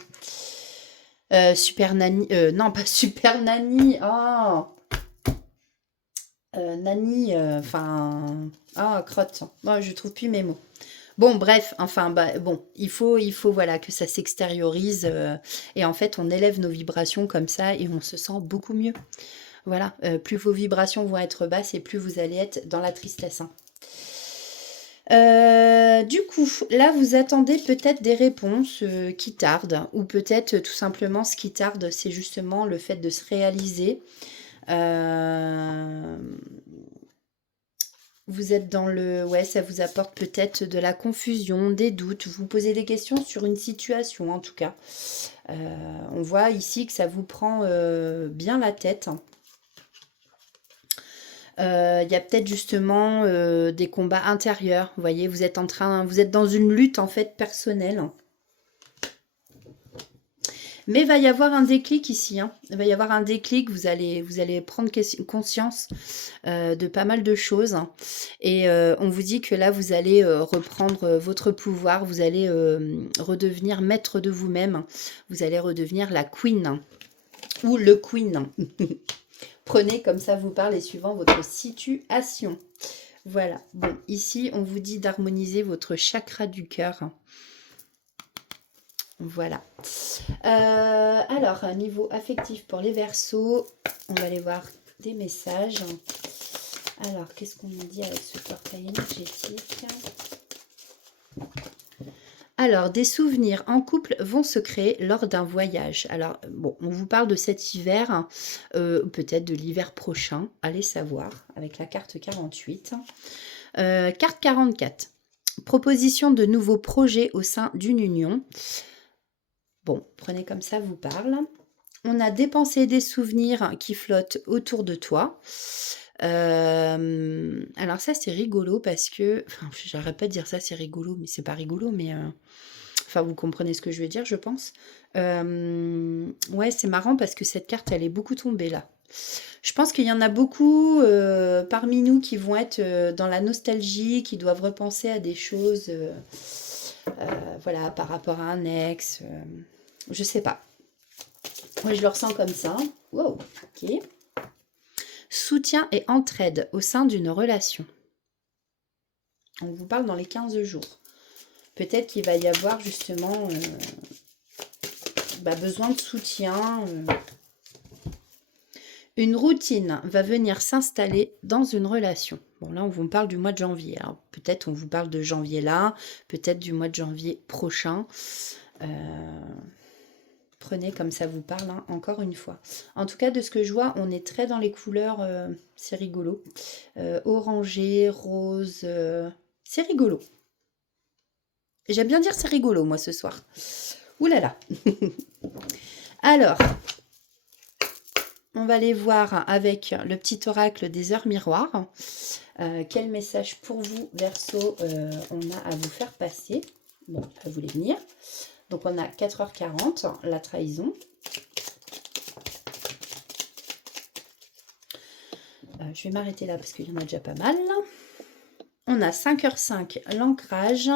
Super Nanny, non, pas Super Nanny, oh Nanny, enfin... Ah, crotte, oh, je trouve plus mes mots. Bon, bref, enfin, bah, bon, il faut voilà, que ça s'extériorise, et en fait, on élève nos vibrations comme ça et on se sent beaucoup mieux. Voilà, plus vos vibrations vont être basses et plus vous allez être dans la tristesse, hein. Du coup, là, vous attendez peut-être des réponses qui tardent, ou peut-être tout simplement ce qui tarde, c'est justement le fait de se réaliser. Euh, Vous êtes dans le... Ouais, ça vous apporte peut-être de la confusion, des doutes. Vous posez des questions sur une situation, en tout cas. On voit ici que ça vous prend bien la tête. Il y a peut-être justement des combats intérieurs. Vous voyez, vous êtes dans une lutte en fait personnelle. Mais il va y avoir un déclic ici, hein. Il va y avoir un déclic, vous allez prendre conscience de pas mal de choses. Et on vous dit que là, vous allez reprendre votre pouvoir, vous allez redevenir maître de vous-même, vous allez redevenir la queen ou le queen. Prenez comme ça vous parle et suivant votre situation. Voilà. Bon, ici, on vous dit d'harmoniser votre chakra du cœur. Voilà. Alors, niveau affectif pour les Verseaux, on va aller voir des messages. Alors, qu'est-ce qu'on nous dit avec ce portail énergétique? Alors, des souvenirs en couple vont se créer lors d'un voyage. Alors, bon, on vous parle de cet hiver, peut-être de l'hiver prochain, allez savoir, avec la carte 48. Carte 44. Proposition de nouveaux projets au sein d'une union. Bon, prenez comme ça, vous parle. On a dépensé des souvenirs qui flottent autour de toi. Alors ça, c'est rigolo parce que... Enfin, j'arrête pas de dire ça, c'est rigolo, mais c'est pas rigolo, mais... Enfin, vous comprenez ce que je veux dire, je pense. Ouais, c'est marrant parce que cette carte, elle est beaucoup tombée là. Je pense qu'il y en a beaucoup parmi nous qui vont être dans la nostalgie, qui doivent repenser à des choses, voilà, par rapport à un ex. Je sais pas. Moi, je le ressens comme ça. Wow, ok. Soutien et entraide au sein d'une relation. On vous parle dans les 15 jours. Peut-être qu'il va y avoir justement besoin de soutien. Une routine va venir s'installer dans une relation. Bon, là, on vous parle du mois de janvier. Alors, peut-être on vous parle de janvier là, peut-être du mois de janvier prochain. Prenez comme ça vous parle, hein, encore une fois. En tout cas, de ce que je vois, on est très dans les couleurs, c'est rigolo. Orangé, rose, c'est rigolo. J'aime bien dire c'est rigolo, moi, ce soir. Ouh là là. Alors, on va aller voir avec le petit oracle des heures miroirs. Quel message pour vous, Verseau, on a à vous faire passer. Bon, ça voulait venir. Donc, on a 4h40, la trahison. Je vais m'arrêter là parce qu'il y en a déjà pas mal. On a 5h05, l'ancrage.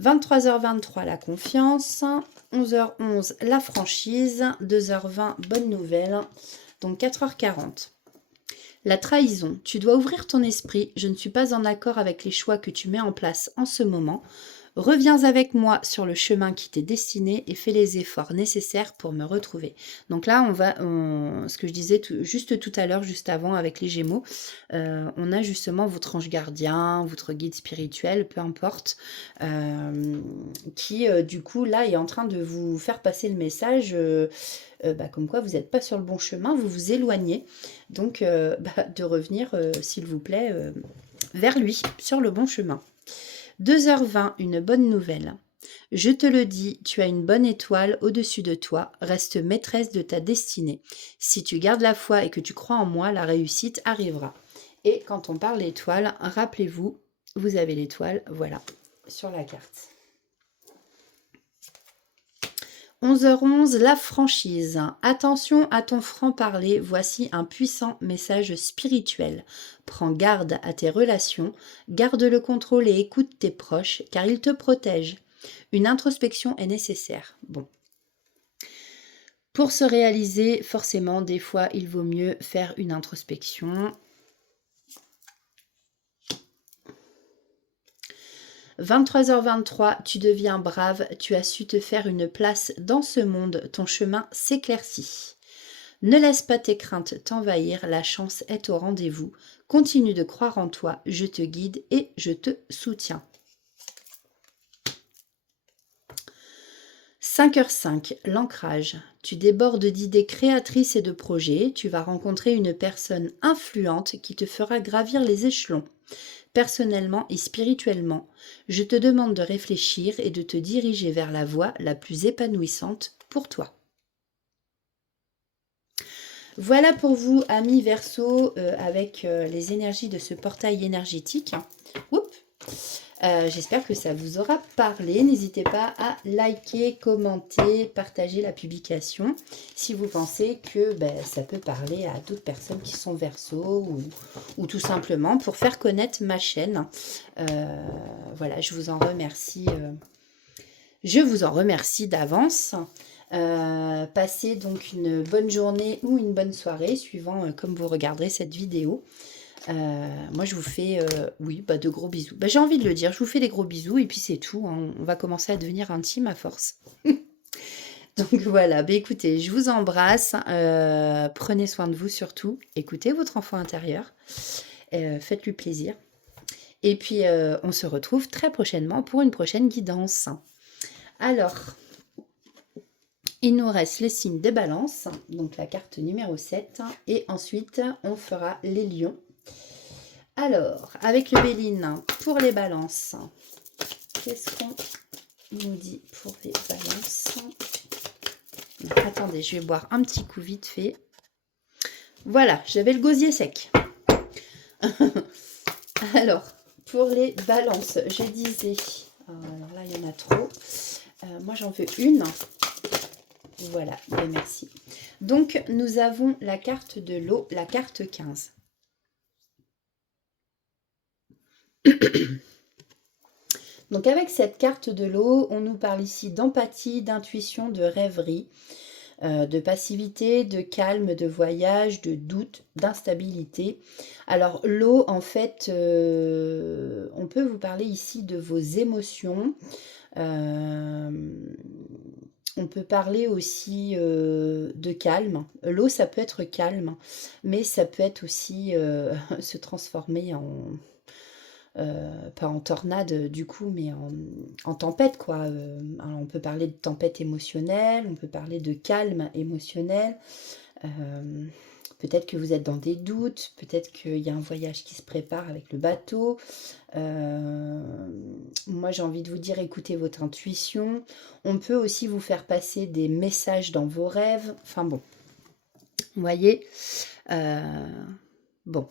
23h23, la confiance. 11h11, la franchise. 2h20, bonne nouvelle. Donc 4h40. La trahison. Tu dois ouvrir ton esprit. Je ne suis pas en accord avec les choix que tu mets en place en ce moment. Reviens avec moi sur le chemin qui t'est destiné et fais les efforts nécessaires pour me retrouver. Donc là, ce que je disais juste tout à l'heure, juste avant avec les Gémeaux, on a justement votre ange gardien, votre guide spirituel, peu importe, qui du coup là est en train de vous faire passer le message comme quoi vous n'êtes pas sur le bon chemin, vous vous éloignez. Donc de revenir, s'il vous plaît, vers lui, sur le bon chemin. 2h20, une bonne nouvelle. Je te le dis, tu as une bonne étoile au-dessus de toi, reste maîtresse de ta destinée. Si tu gardes la foi et que tu crois en moi, la réussite arrivera. Et quand on parle d'étoile, rappelez-vous, vous avez l'étoile, voilà, sur la carte. 11h11, la franchise. Attention à ton franc-parler, voici un puissant message spirituel. Prends garde à tes relations, garde le contrôle et écoute tes proches, car ils te protègent. Une introspection est nécessaire. Bon. Pour se réaliser, forcément, des fois, il vaut mieux faire une introspection. 23h23, tu deviens brave, tu as su te faire une place dans ce monde, ton chemin s'éclaircit. Ne laisse pas tes craintes t'envahir, la chance est au rendez-vous. Continue de croire en toi, je te guide et je te soutiens. 5h05, l'ancrage. Tu débordes d'idées créatrices et de projets, tu vas rencontrer une personne influente qui te fera gravir les échelons. Personnellement et spirituellement, je te demande de réfléchir et de te diriger vers la voie la plus épanouissante pour toi. Voilà pour vous, amis Verseau, avec les énergies de ce portail énergétique. Oups. J'espère que ça vous aura parlé. N'hésitez pas à liker, commenter, partager la publication si vous pensez que ça peut parler à d'autres personnes qui sont Verseau ou tout simplement pour faire connaître ma chaîne. Voilà, je vous en remercie. Je vous en remercie d'avance. Passez donc une bonne journée ou une bonne soirée, suivant comme vous regarderez cette vidéo. Moi, je vous fais, de gros bisous. J'ai envie de le dire, je vous fais des gros bisous et puis c'est tout. Hein. On va commencer à devenir intime à force. Donc voilà, écoutez, je vous embrasse. Prenez soin de vous surtout. Écoutez votre enfant intérieur. Faites-lui plaisir. Et puis, on se retrouve très prochainement pour une prochaine guidance. Alors, il nous reste le signe des balances, donc la carte numéro 7. Et ensuite, on fera les lions. Alors, avec le Béline, pour les balances, qu'est-ce qu'on nous dit pour les balances? Attendez, je vais boire un petit coup vite fait. Voilà, j'avais le gosier sec. Alors, pour les balances, je disais... alors là, il y en a trop. Moi, j'en veux une. Voilà, merci. Donc, nous avons la carte de l'eau, la carte 15. Donc avec cette carte de l'eau, on nous parle ici d'empathie, d'intuition, de rêverie, de passivité, de calme, de voyage, de doute, d'instabilité. Alors l'eau, en fait, on peut vous parler ici de vos émotions. On peut parler aussi de calme. L'eau, ça peut être calme, mais ça peut être aussi se transformer pas en tornade du coup, mais en tempête quoi. Alors on peut parler de tempête émotionnelle, on peut parler de calme émotionnel. Peut-être que vous êtes dans des doutes, peut-être qu'il y a un voyage qui se prépare avec le bateau. Moi j'ai envie de vous dire, écoutez votre intuition. On peut aussi vous faire passer des messages dans vos rêves. Enfin bon, vous voyez. Bon.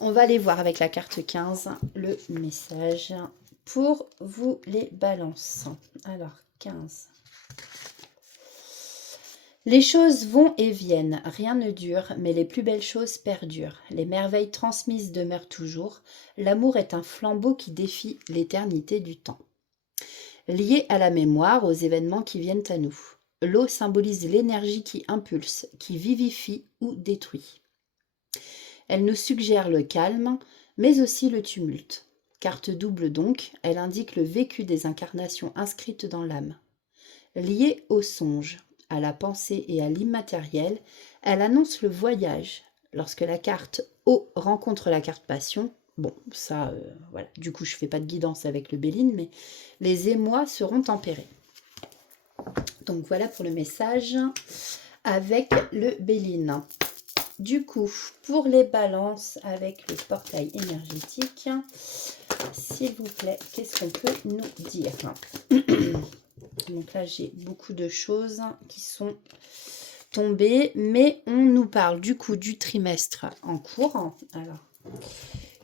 On va aller voir avec la carte 15 le message pour vous les balances. Alors, 15. Les choses vont et viennent, rien ne dure, mais les plus belles choses perdurent. Les merveilles transmises demeurent toujours. L'amour est un flambeau qui défie l'éternité du temps. Lié à la mémoire, aux événements qui viennent à nous. L'eau symbolise l'énergie qui impulse, qui vivifie ou détruit. Elle nous suggère le calme, mais aussi le tumulte. Carte double donc, elle indique le vécu des incarnations inscrites dans l'âme. Liée au songe, à la pensée et à l'immatériel, elle annonce le voyage. Lorsque la carte eau rencontre la carte passion, bon, ça, voilà, du coup je fais pas de guidance avec le Béline, mais les émois seront tempérés. Donc voilà pour le message avec le Béline. Du coup, pour les balances avec le portail énergétique, s'il vous plaît, qu'est-ce qu'on peut nous dire? Donc là, j'ai beaucoup de choses qui sont tombées, mais on nous parle du coup du trimestre en cours. Alors,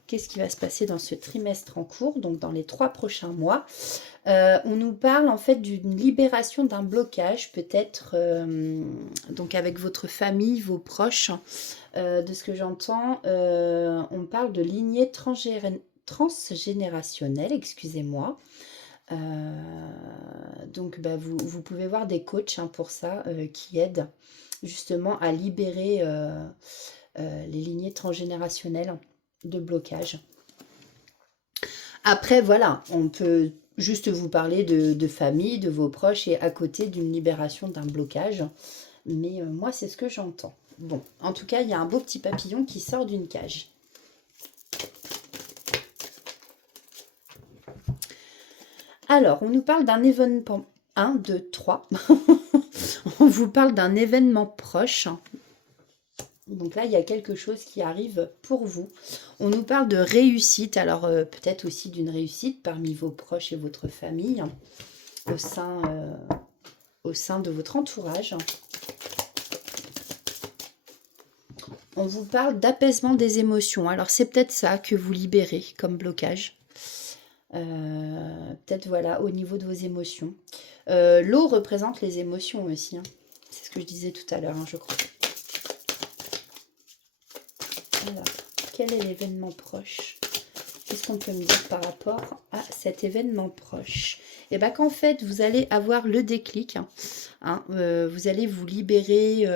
qu'est-ce qui va se passer dans ce trimestre en cours, donc dans les 3 prochains mois? On nous parle en fait d'une libération d'un blocage, peut-être donc avec votre famille, vos proches. De ce que j'entends, on parle de lignée transgénérationnelle, excusez-moi. Donc vous pouvez voir des coachs pour ça qui aident justement à libérer les lignées transgénérationnelles de blocage. Après, voilà, on peut juste vous parler de famille, de vos proches et à côté d'une libération d'un blocage. Mais moi, c'est ce que j'entends. Bon, en tout cas, il y a un beau petit papillon qui sort d'une cage. Alors, on nous parle d'un événement 1, 2, 3. On vous parle d'un événement proche. Donc là, il y a quelque chose qui arrive pour vous. On nous parle de réussite. Alors, peut-être aussi d'une réussite parmi vos proches et votre famille, au sein de votre entourage. On vous parle d'apaisement des émotions. Alors, c'est peut-être ça que vous libérez comme blocage. Peut-être, voilà, au niveau de vos émotions. L'eau représente les émotions aussi. C'est ce que je disais tout à l'heure, je crois. Alors, quel est l'événement proche? Qu'est-ce qu'on peut me dire par rapport à cet événement proche? Et bien qu'en fait, vous allez avoir le déclic. Vous allez vous libérer.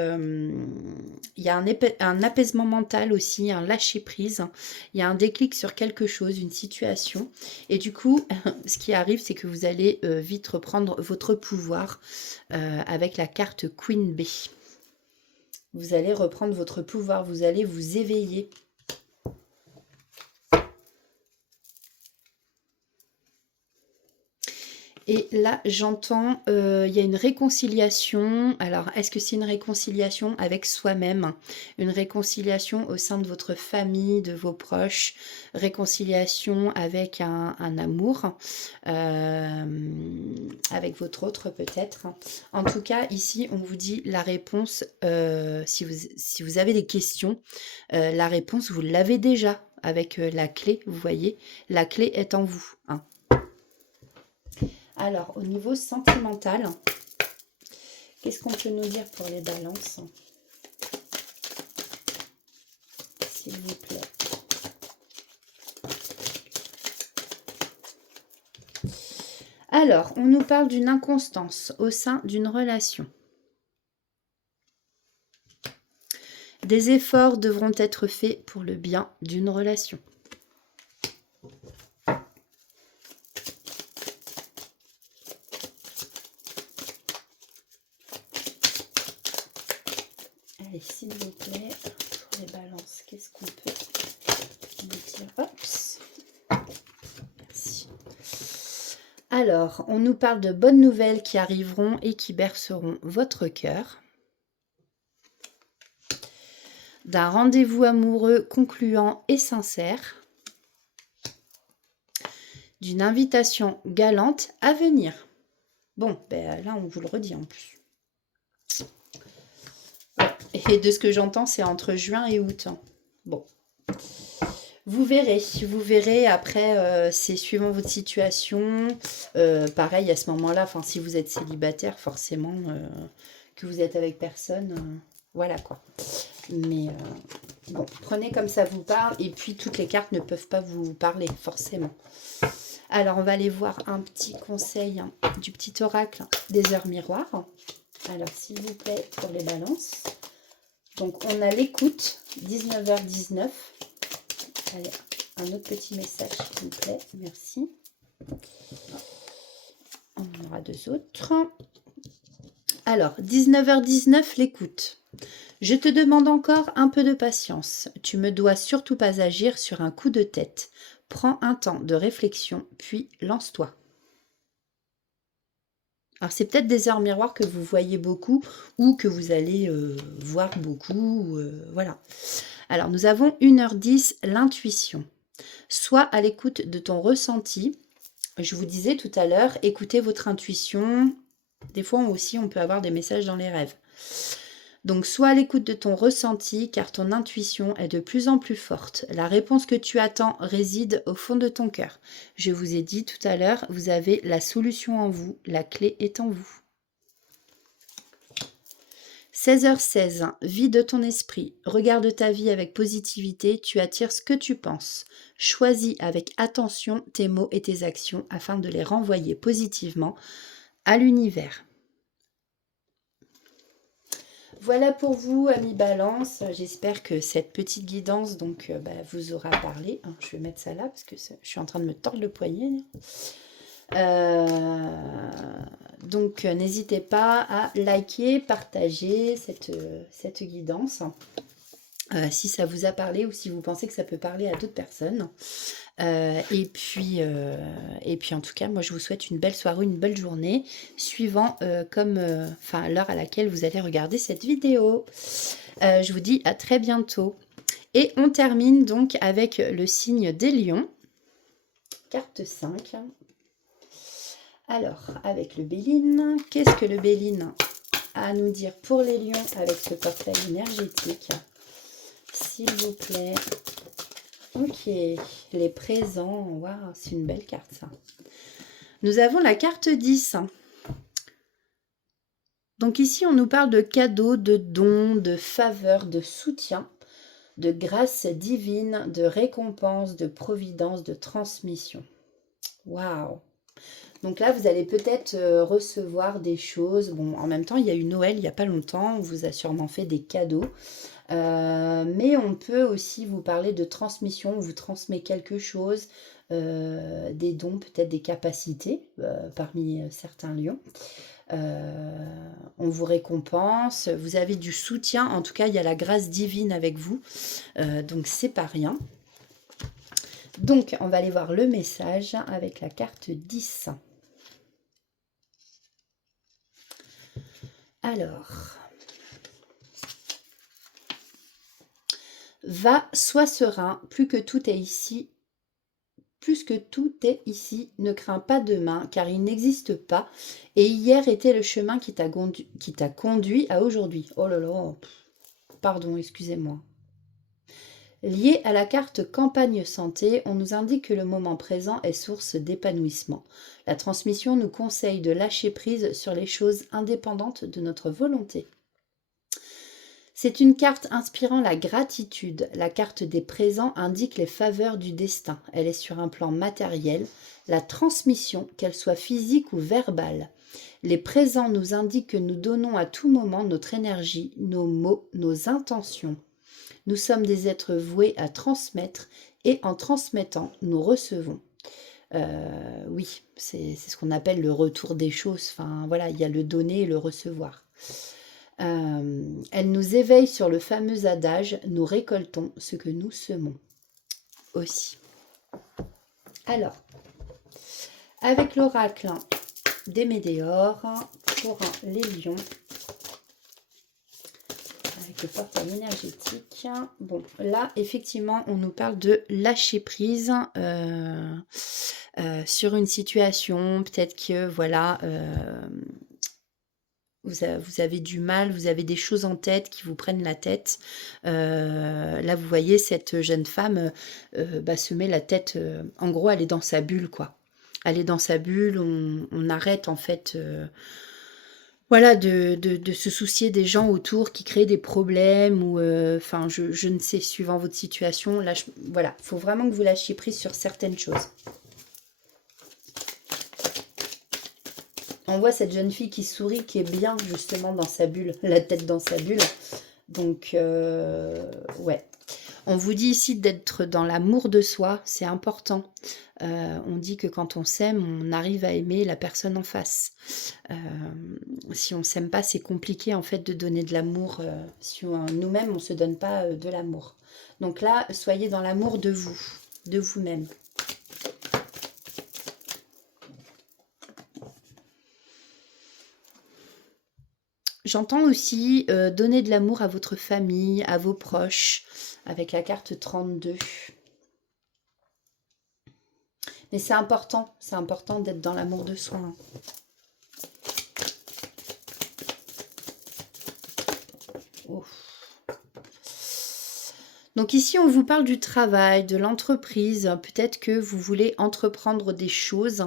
Il y a un apaisement mental aussi, un lâcher-prise. Il y a un déclic sur quelque chose, une situation. Et du coup, ce qui arrive, c'est que vous allez vite reprendre votre pouvoir avec la carte Queen B. Vous allez reprendre votre pouvoir, vous allez vous éveiller. Et là, j'entends, il y a une réconciliation. Alors, est-ce que c'est une réconciliation avec soi-même? Une réconciliation au sein de votre famille, de vos proches? Réconciliation avec un amour? Avec votre autre peut-être? En tout cas, ici, on vous dit la réponse. Si vous avez des questions, la réponse, vous l'avez déjà avec la clé, vous voyez. La clé est en vous. Alors, au niveau sentimental, qu'est-ce qu'on peut nous dire pour les balances? S'il vous plaît. Alors, on nous parle d'une inconstance au sein d'une relation. Des efforts devront être faits pour le bien d'une relation. Allez, s'il vous plaît, les balances, qu'est-ce qu'on peut me dire? Oups. Merci. Alors, on nous parle de bonnes nouvelles qui arriveront et qui berceront votre cœur. D'un rendez-vous amoureux concluant et sincère. D'une invitation galante à venir. Bon, ben là, on vous le redit en plus. Et de ce que j'entends, c'est entre juin et août. Hein. Bon. Vous verrez après, c'est suivant votre situation. Pareil, à ce moment-là, si vous êtes célibataire, forcément, que vous êtes avec personne, voilà quoi. Mais bon, prenez comme ça vous parle, et puis toutes les cartes ne peuvent pas vous parler, forcément. Alors, on va aller voir un petit conseil du petit oracle des heures miroirs. Alors, s'il vous plaît, pour les balances. Donc, on a l'écoute, 19h19. Allez, un autre petit message, s'il vous plaît. Merci. On en aura deux autres. Alors, 19h19, l'écoute. Je te demande encore un peu de patience. Tu me dois surtout pas agir sur un coup de tête. Prends un temps de réflexion, puis lance-toi. Alors, c'est peut-être des heures miroirs que vous voyez beaucoup ou que vous allez voir beaucoup. Voilà. Alors, nous avons 1h10, l'intuition. Sois à l'écoute de ton ressenti. Je vous disais tout à l'heure, écoutez votre intuition. Des fois aussi, on peut avoir des messages dans les rêves. Donc, sois à l'écoute de ton ressenti, car ton intuition est de plus en plus forte. La réponse que tu attends réside au fond de ton cœur. Je vous ai dit tout à l'heure, vous avez la solution en vous, la clé est en vous. 16h16, vide ton esprit, regarde ta vie avec positivité, tu attires ce que tu penses. Choisis avec attention tes mots et tes actions afin de les renvoyer positivement à l'univers. Voilà pour vous, amis Balance. J'espère que cette petite guidance vous aura parlé. Je vais mettre ça là parce que je suis en train de me tordre le poignet. Donc, n'hésitez pas à liker, partager cette guidance. Si ça vous a parlé ou si vous pensez que ça peut parler à d'autres personnes. Et puis en tout cas, moi je vous souhaite une belle soirée, une belle journée, suivant l'heure à laquelle vous allez regarder cette vidéo. Je vous dis à très bientôt. Et on termine donc avec le signe des lions. Carte 5. Alors, avec le Béline, qu'est-ce que le Béline a à nous dire pour les lions avec ce portail énergétique? S'il vous plaît. Ok, les présents, waouh, c'est une belle carte ça. Nous avons la carte 10. Donc ici, on nous parle de cadeaux, de dons, de faveurs, de soutien, de grâce divine, de récompense, de providence, de transmission. Waouh! Donc là, vous allez peut-être recevoir des choses. Bon, en même temps, il y a eu Noël il n'y a pas longtemps. On vous a sûrement fait des cadeaux. Mais on peut aussi vous parler de transmission, on vous transmet quelque chose, des dons, peut-être des capacités parmi certains lions. On vous récompense, vous avez du soutien, en tout cas il y a la grâce divine avec vous, donc c'est pas rien. Donc on va aller voir le message avec la carte 10. Alors... Va, sois serein, plus que tout est ici, ne crains pas demain, car il n'existe pas, et hier était le chemin qui t'a conduit à aujourd'hui. Oh là là, pardon, excusez-moi. Lié à la carte campagne santé, on nous indique que le moment présent est source d'épanouissement. La transmission nous conseille de lâcher prise sur les choses indépendantes de notre volonté. C'est une carte inspirant la gratitude. La carte des présents indique les faveurs du destin. Elle est sur un plan matériel. La transmission, qu'elle soit physique ou verbale. Les présents nous indiquent que nous donnons à tout moment notre énergie, nos mots, nos intentions. Nous sommes des êtres voués à transmettre et en transmettant, nous recevons. Oui, c'est ce qu'on appelle le retour des choses. Enfin, voilà, il y a le donner et le recevoir. Elle nous éveille sur le fameux adage, nous récoltons ce que nous semons aussi. Alors, avec l'oracle des Médéors pour les lions, avec le portail énergétique. Bon, là, effectivement, on nous parle de lâcher prise sur une situation. Peut-être que, voilà, vous avez du mal, vous avez des choses en tête qui vous prennent la tête. Là, vous voyez, cette jeune femme se met la tête... en gros, elle est dans sa bulle, quoi. Elle est dans sa bulle, on arrête, en fait... voilà, de se soucier des gens autour qui créent des problèmes ou... Enfin, je ne sais, suivant votre situation. Là, voilà, il faut vraiment que vous lâchiez prise sur certaines choses. On voit cette jeune fille qui sourit, qui est bien justement dans sa bulle, la tête dans sa bulle. Donc, ouais. On vous dit ici d'être dans l'amour de soi, c'est important. On dit que quand on s'aime, on arrive à aimer la personne en face. Si on ne s'aime pas, c'est compliqué en fait de donner de l'amour. Si nous-mêmes, on ne se donne pas de l'amour. Donc là, soyez dans l'amour de vous, de vous-même. J'entends aussi donner de l'amour à votre famille, à vos proches, avec la carte 32. Mais c'est important d'être dans l'amour de soi. Hein. Ouf. Donc ici, on vous parle du travail, de l'entreprise. Peut-être que vous voulez entreprendre des choses,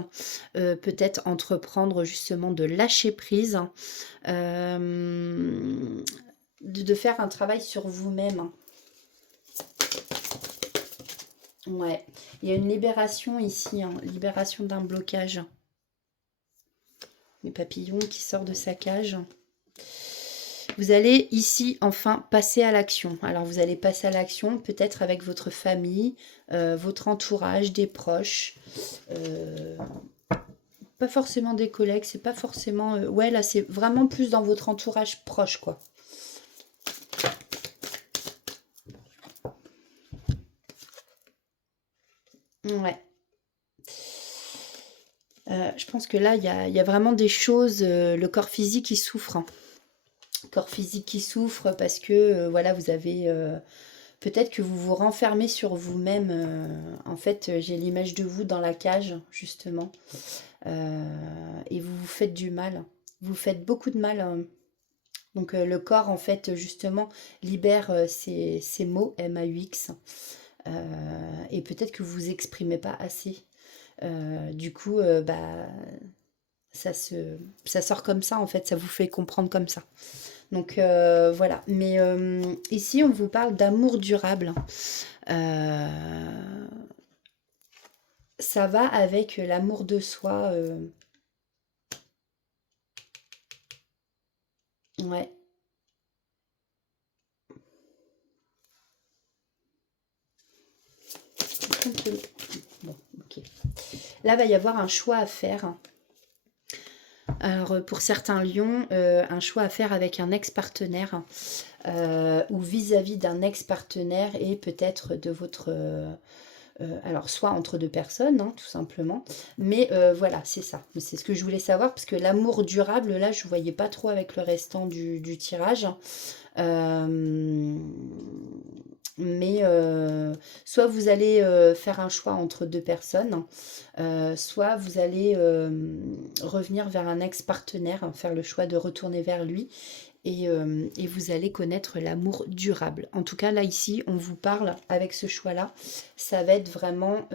peut-être entreprendre justement de lâcher prise, de faire un travail sur vous-même. Ouais, il y a une libération ici, hein, libération d'un blocage. Les papillons qui sortent de sa cage. Vous allez ici enfin passer à l'action. Alors vous allez passer à l'action peut-être avec votre famille, votre entourage, des proches. Pas forcément des collègues, c'est pas forcément... ouais, là c'est vraiment plus dans votre entourage proche, quoi. Ouais. Je pense que là, il y a vraiment des choses, le corps physique qui souffre. Hein. Corps physique qui souffre parce que, voilà, vous avez... peut-être que vous vous renfermez sur vous-même. En fait, j'ai l'image de vous dans la cage, justement. Et vous vous faites du mal. Vous faites beaucoup de mal. Donc, le corps, en fait, justement, libère ces mots, M-A-U-X. Et peut-être que vous vous exprimez pas assez. Du coup, ça sort comme ça, en fait. Ça vous fait comprendre comme ça. Donc voilà, mais ici on vous parle d'amour durable. Ça va avec l'amour de soi. Ouais. Bon, ok. Là, va y avoir un choix à faire. Alors, pour certains lions, un choix à faire avec un ex-partenaire ou vis-à-vis d'un ex-partenaire et peut-être de votre... alors, soit entre deux personnes, hein, tout simplement. Mais voilà, c'est ça. C'est ce que je voulais savoir, parce que l'amour durable, là, je ne voyais pas trop avec le restant du tirage. Mais soit vous allez faire un choix entre deux personnes, soit vous allez revenir vers un ex-partenaire, hein, faire le choix de retourner vers lui. Et vous allez connaître l'amour durable. En tout cas, là, ici, on vous parle avec ce choix-là. Ça va être vraiment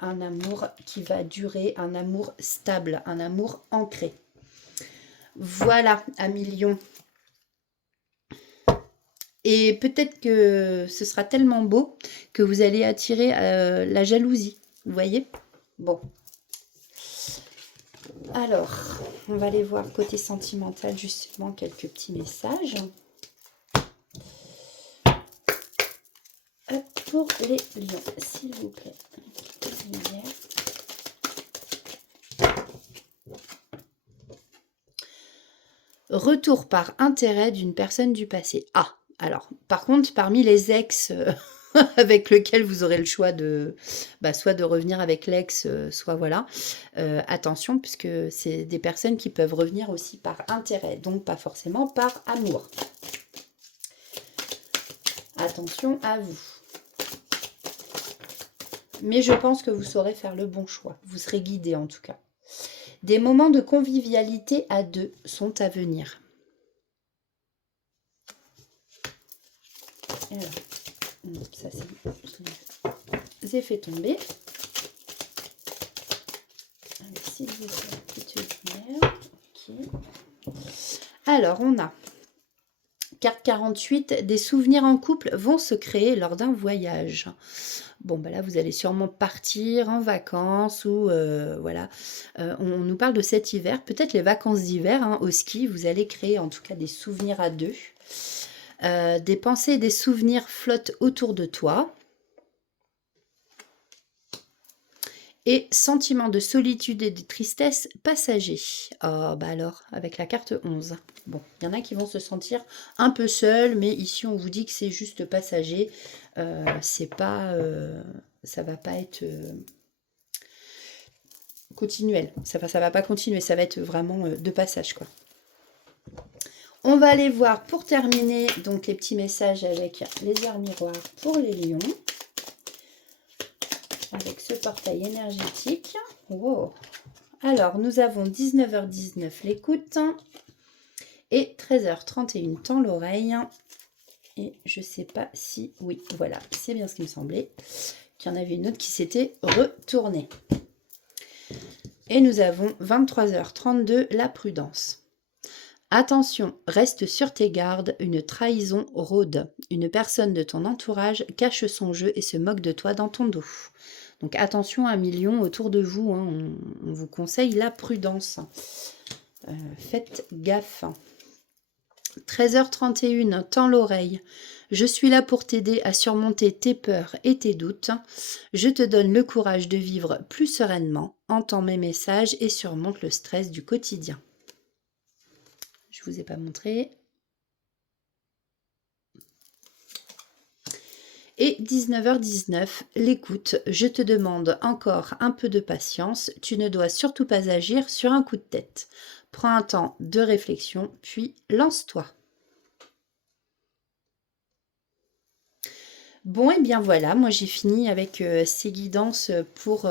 un amour qui va durer, un amour stable, un amour ancré. Voilà, amis lions. Et peut-être que ce sera tellement beau que vous allez attirer la jalousie. Vous voyez? Bon. Alors, on va aller voir côté sentimental, justement, quelques petits messages. Pour les lions, s'il vous plaît. Retour par intérêt d'une personne du passé. Ah, alors, par contre, parmi les ex avec lesquels vous aurez le choix de, soit de revenir avec l'ex, soit voilà, attention, puisque c'est des personnes qui peuvent revenir aussi par intérêt, donc pas forcément par amour. Attention à vous. Mais je pense que vous saurez faire le bon choix. Vous serez guidé en tout cas. Des moments de convivialité à deux sont à venir. Alors, ça c'est fait tomber. Allez, s'il vous plaît, petite lumière. Ok. Alors, on a carte 48, des souvenirs en couple vont se créer lors d'un voyage. Bon, bah là, vous allez sûrement partir en vacances ou voilà. On nous parle de cet hiver, peut-être les vacances d'hiver hein, au ski. Vous allez créer en tout cas des souvenirs à deux. Des pensées et des souvenirs flottent autour de toi. Et sentiment de solitude et de tristesse passager. Oh, bah alors, avec la carte 11. Bon, il y en a qui vont se sentir un peu seuls, mais ici, on vous dit que c'est juste passager. C'est pas... ça va pas être continuel. Ça va pas continuer, ça va être vraiment de passage, quoi. On va aller voir, pour terminer, donc les petits messages avec les heures miroirs pour les lions. Avec ce portail énergétique. Wow. Alors, nous avons 19h19 l'écoute et 13h31 tend l'oreille. Et je sais pas si... Oui, voilà, c'est bien ce qui me semblait. Qu'il y en avait une autre qui s'était retournée. Et nous avons 23h32, la prudence. Attention, reste sur tes gardes, une trahison rôde. Une personne de ton entourage cache son jeu et se moque de toi dans ton dos. Donc attention à millions autour de vous, hein, on vous conseille la prudence. Faites gaffe. 13h31, tends l'oreille. Je suis là pour t'aider à surmonter tes peurs et tes doutes. Je te donne le courage de vivre plus sereinement. Entends mes messages et surmonte le stress du quotidien. Je ne vous ai pas montré. Et 19h19, l'écoute. Je te demande encore un peu de patience. Tu ne dois surtout pas agir sur un coup de tête. Prends un temps de réflexion, puis lance-toi. Bon, et bien voilà, moi j'ai fini avec ces guidances pour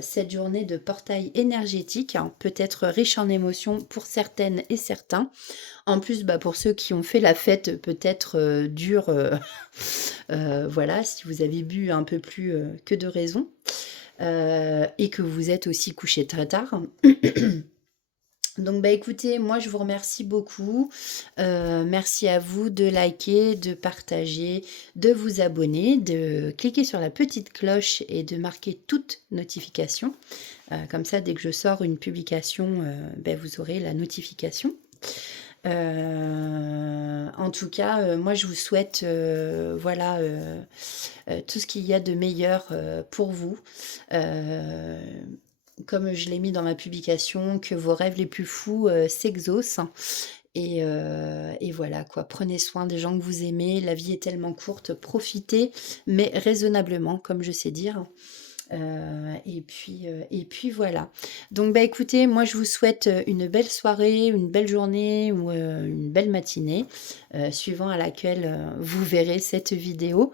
cette journée de portail énergétique, hein, peut-être riche en émotions pour certaines et certains. En plus, bah, pour ceux qui ont fait la fête, peut-être dure, voilà, si vous avez bu un peu plus que de raison, et que vous êtes aussi couché très tard. Donc bah écoutez, moi je vous remercie beaucoup. Merci à vous de liker, de partager, de vous abonner, de cliquer sur la petite cloche et de marquer toute notification. Comme ça, dès que je sors une publication, vous aurez la notification. En tout cas, moi je vous souhaite voilà, tout ce qu'il y a de meilleur pour vous. Comme je l'ai mis dans ma publication, que vos rêves les plus fous s'exaucent. Et voilà quoi, prenez soin des gens que vous aimez, la vie est tellement courte, profitez, mais raisonnablement, comme je sais dire. Et puis voilà. Donc bah écoutez, moi je vous souhaite une belle soirée, une belle journée ou une belle matinée, suivant à laquelle vous verrez cette vidéo.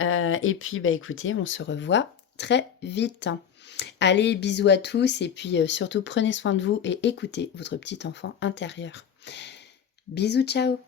Et puis bah écoutez, on se revoit très vite. Allez, bisous à tous et puis surtout prenez soin de vous et écoutez votre petit enfant intérieur. Bisous, ciao!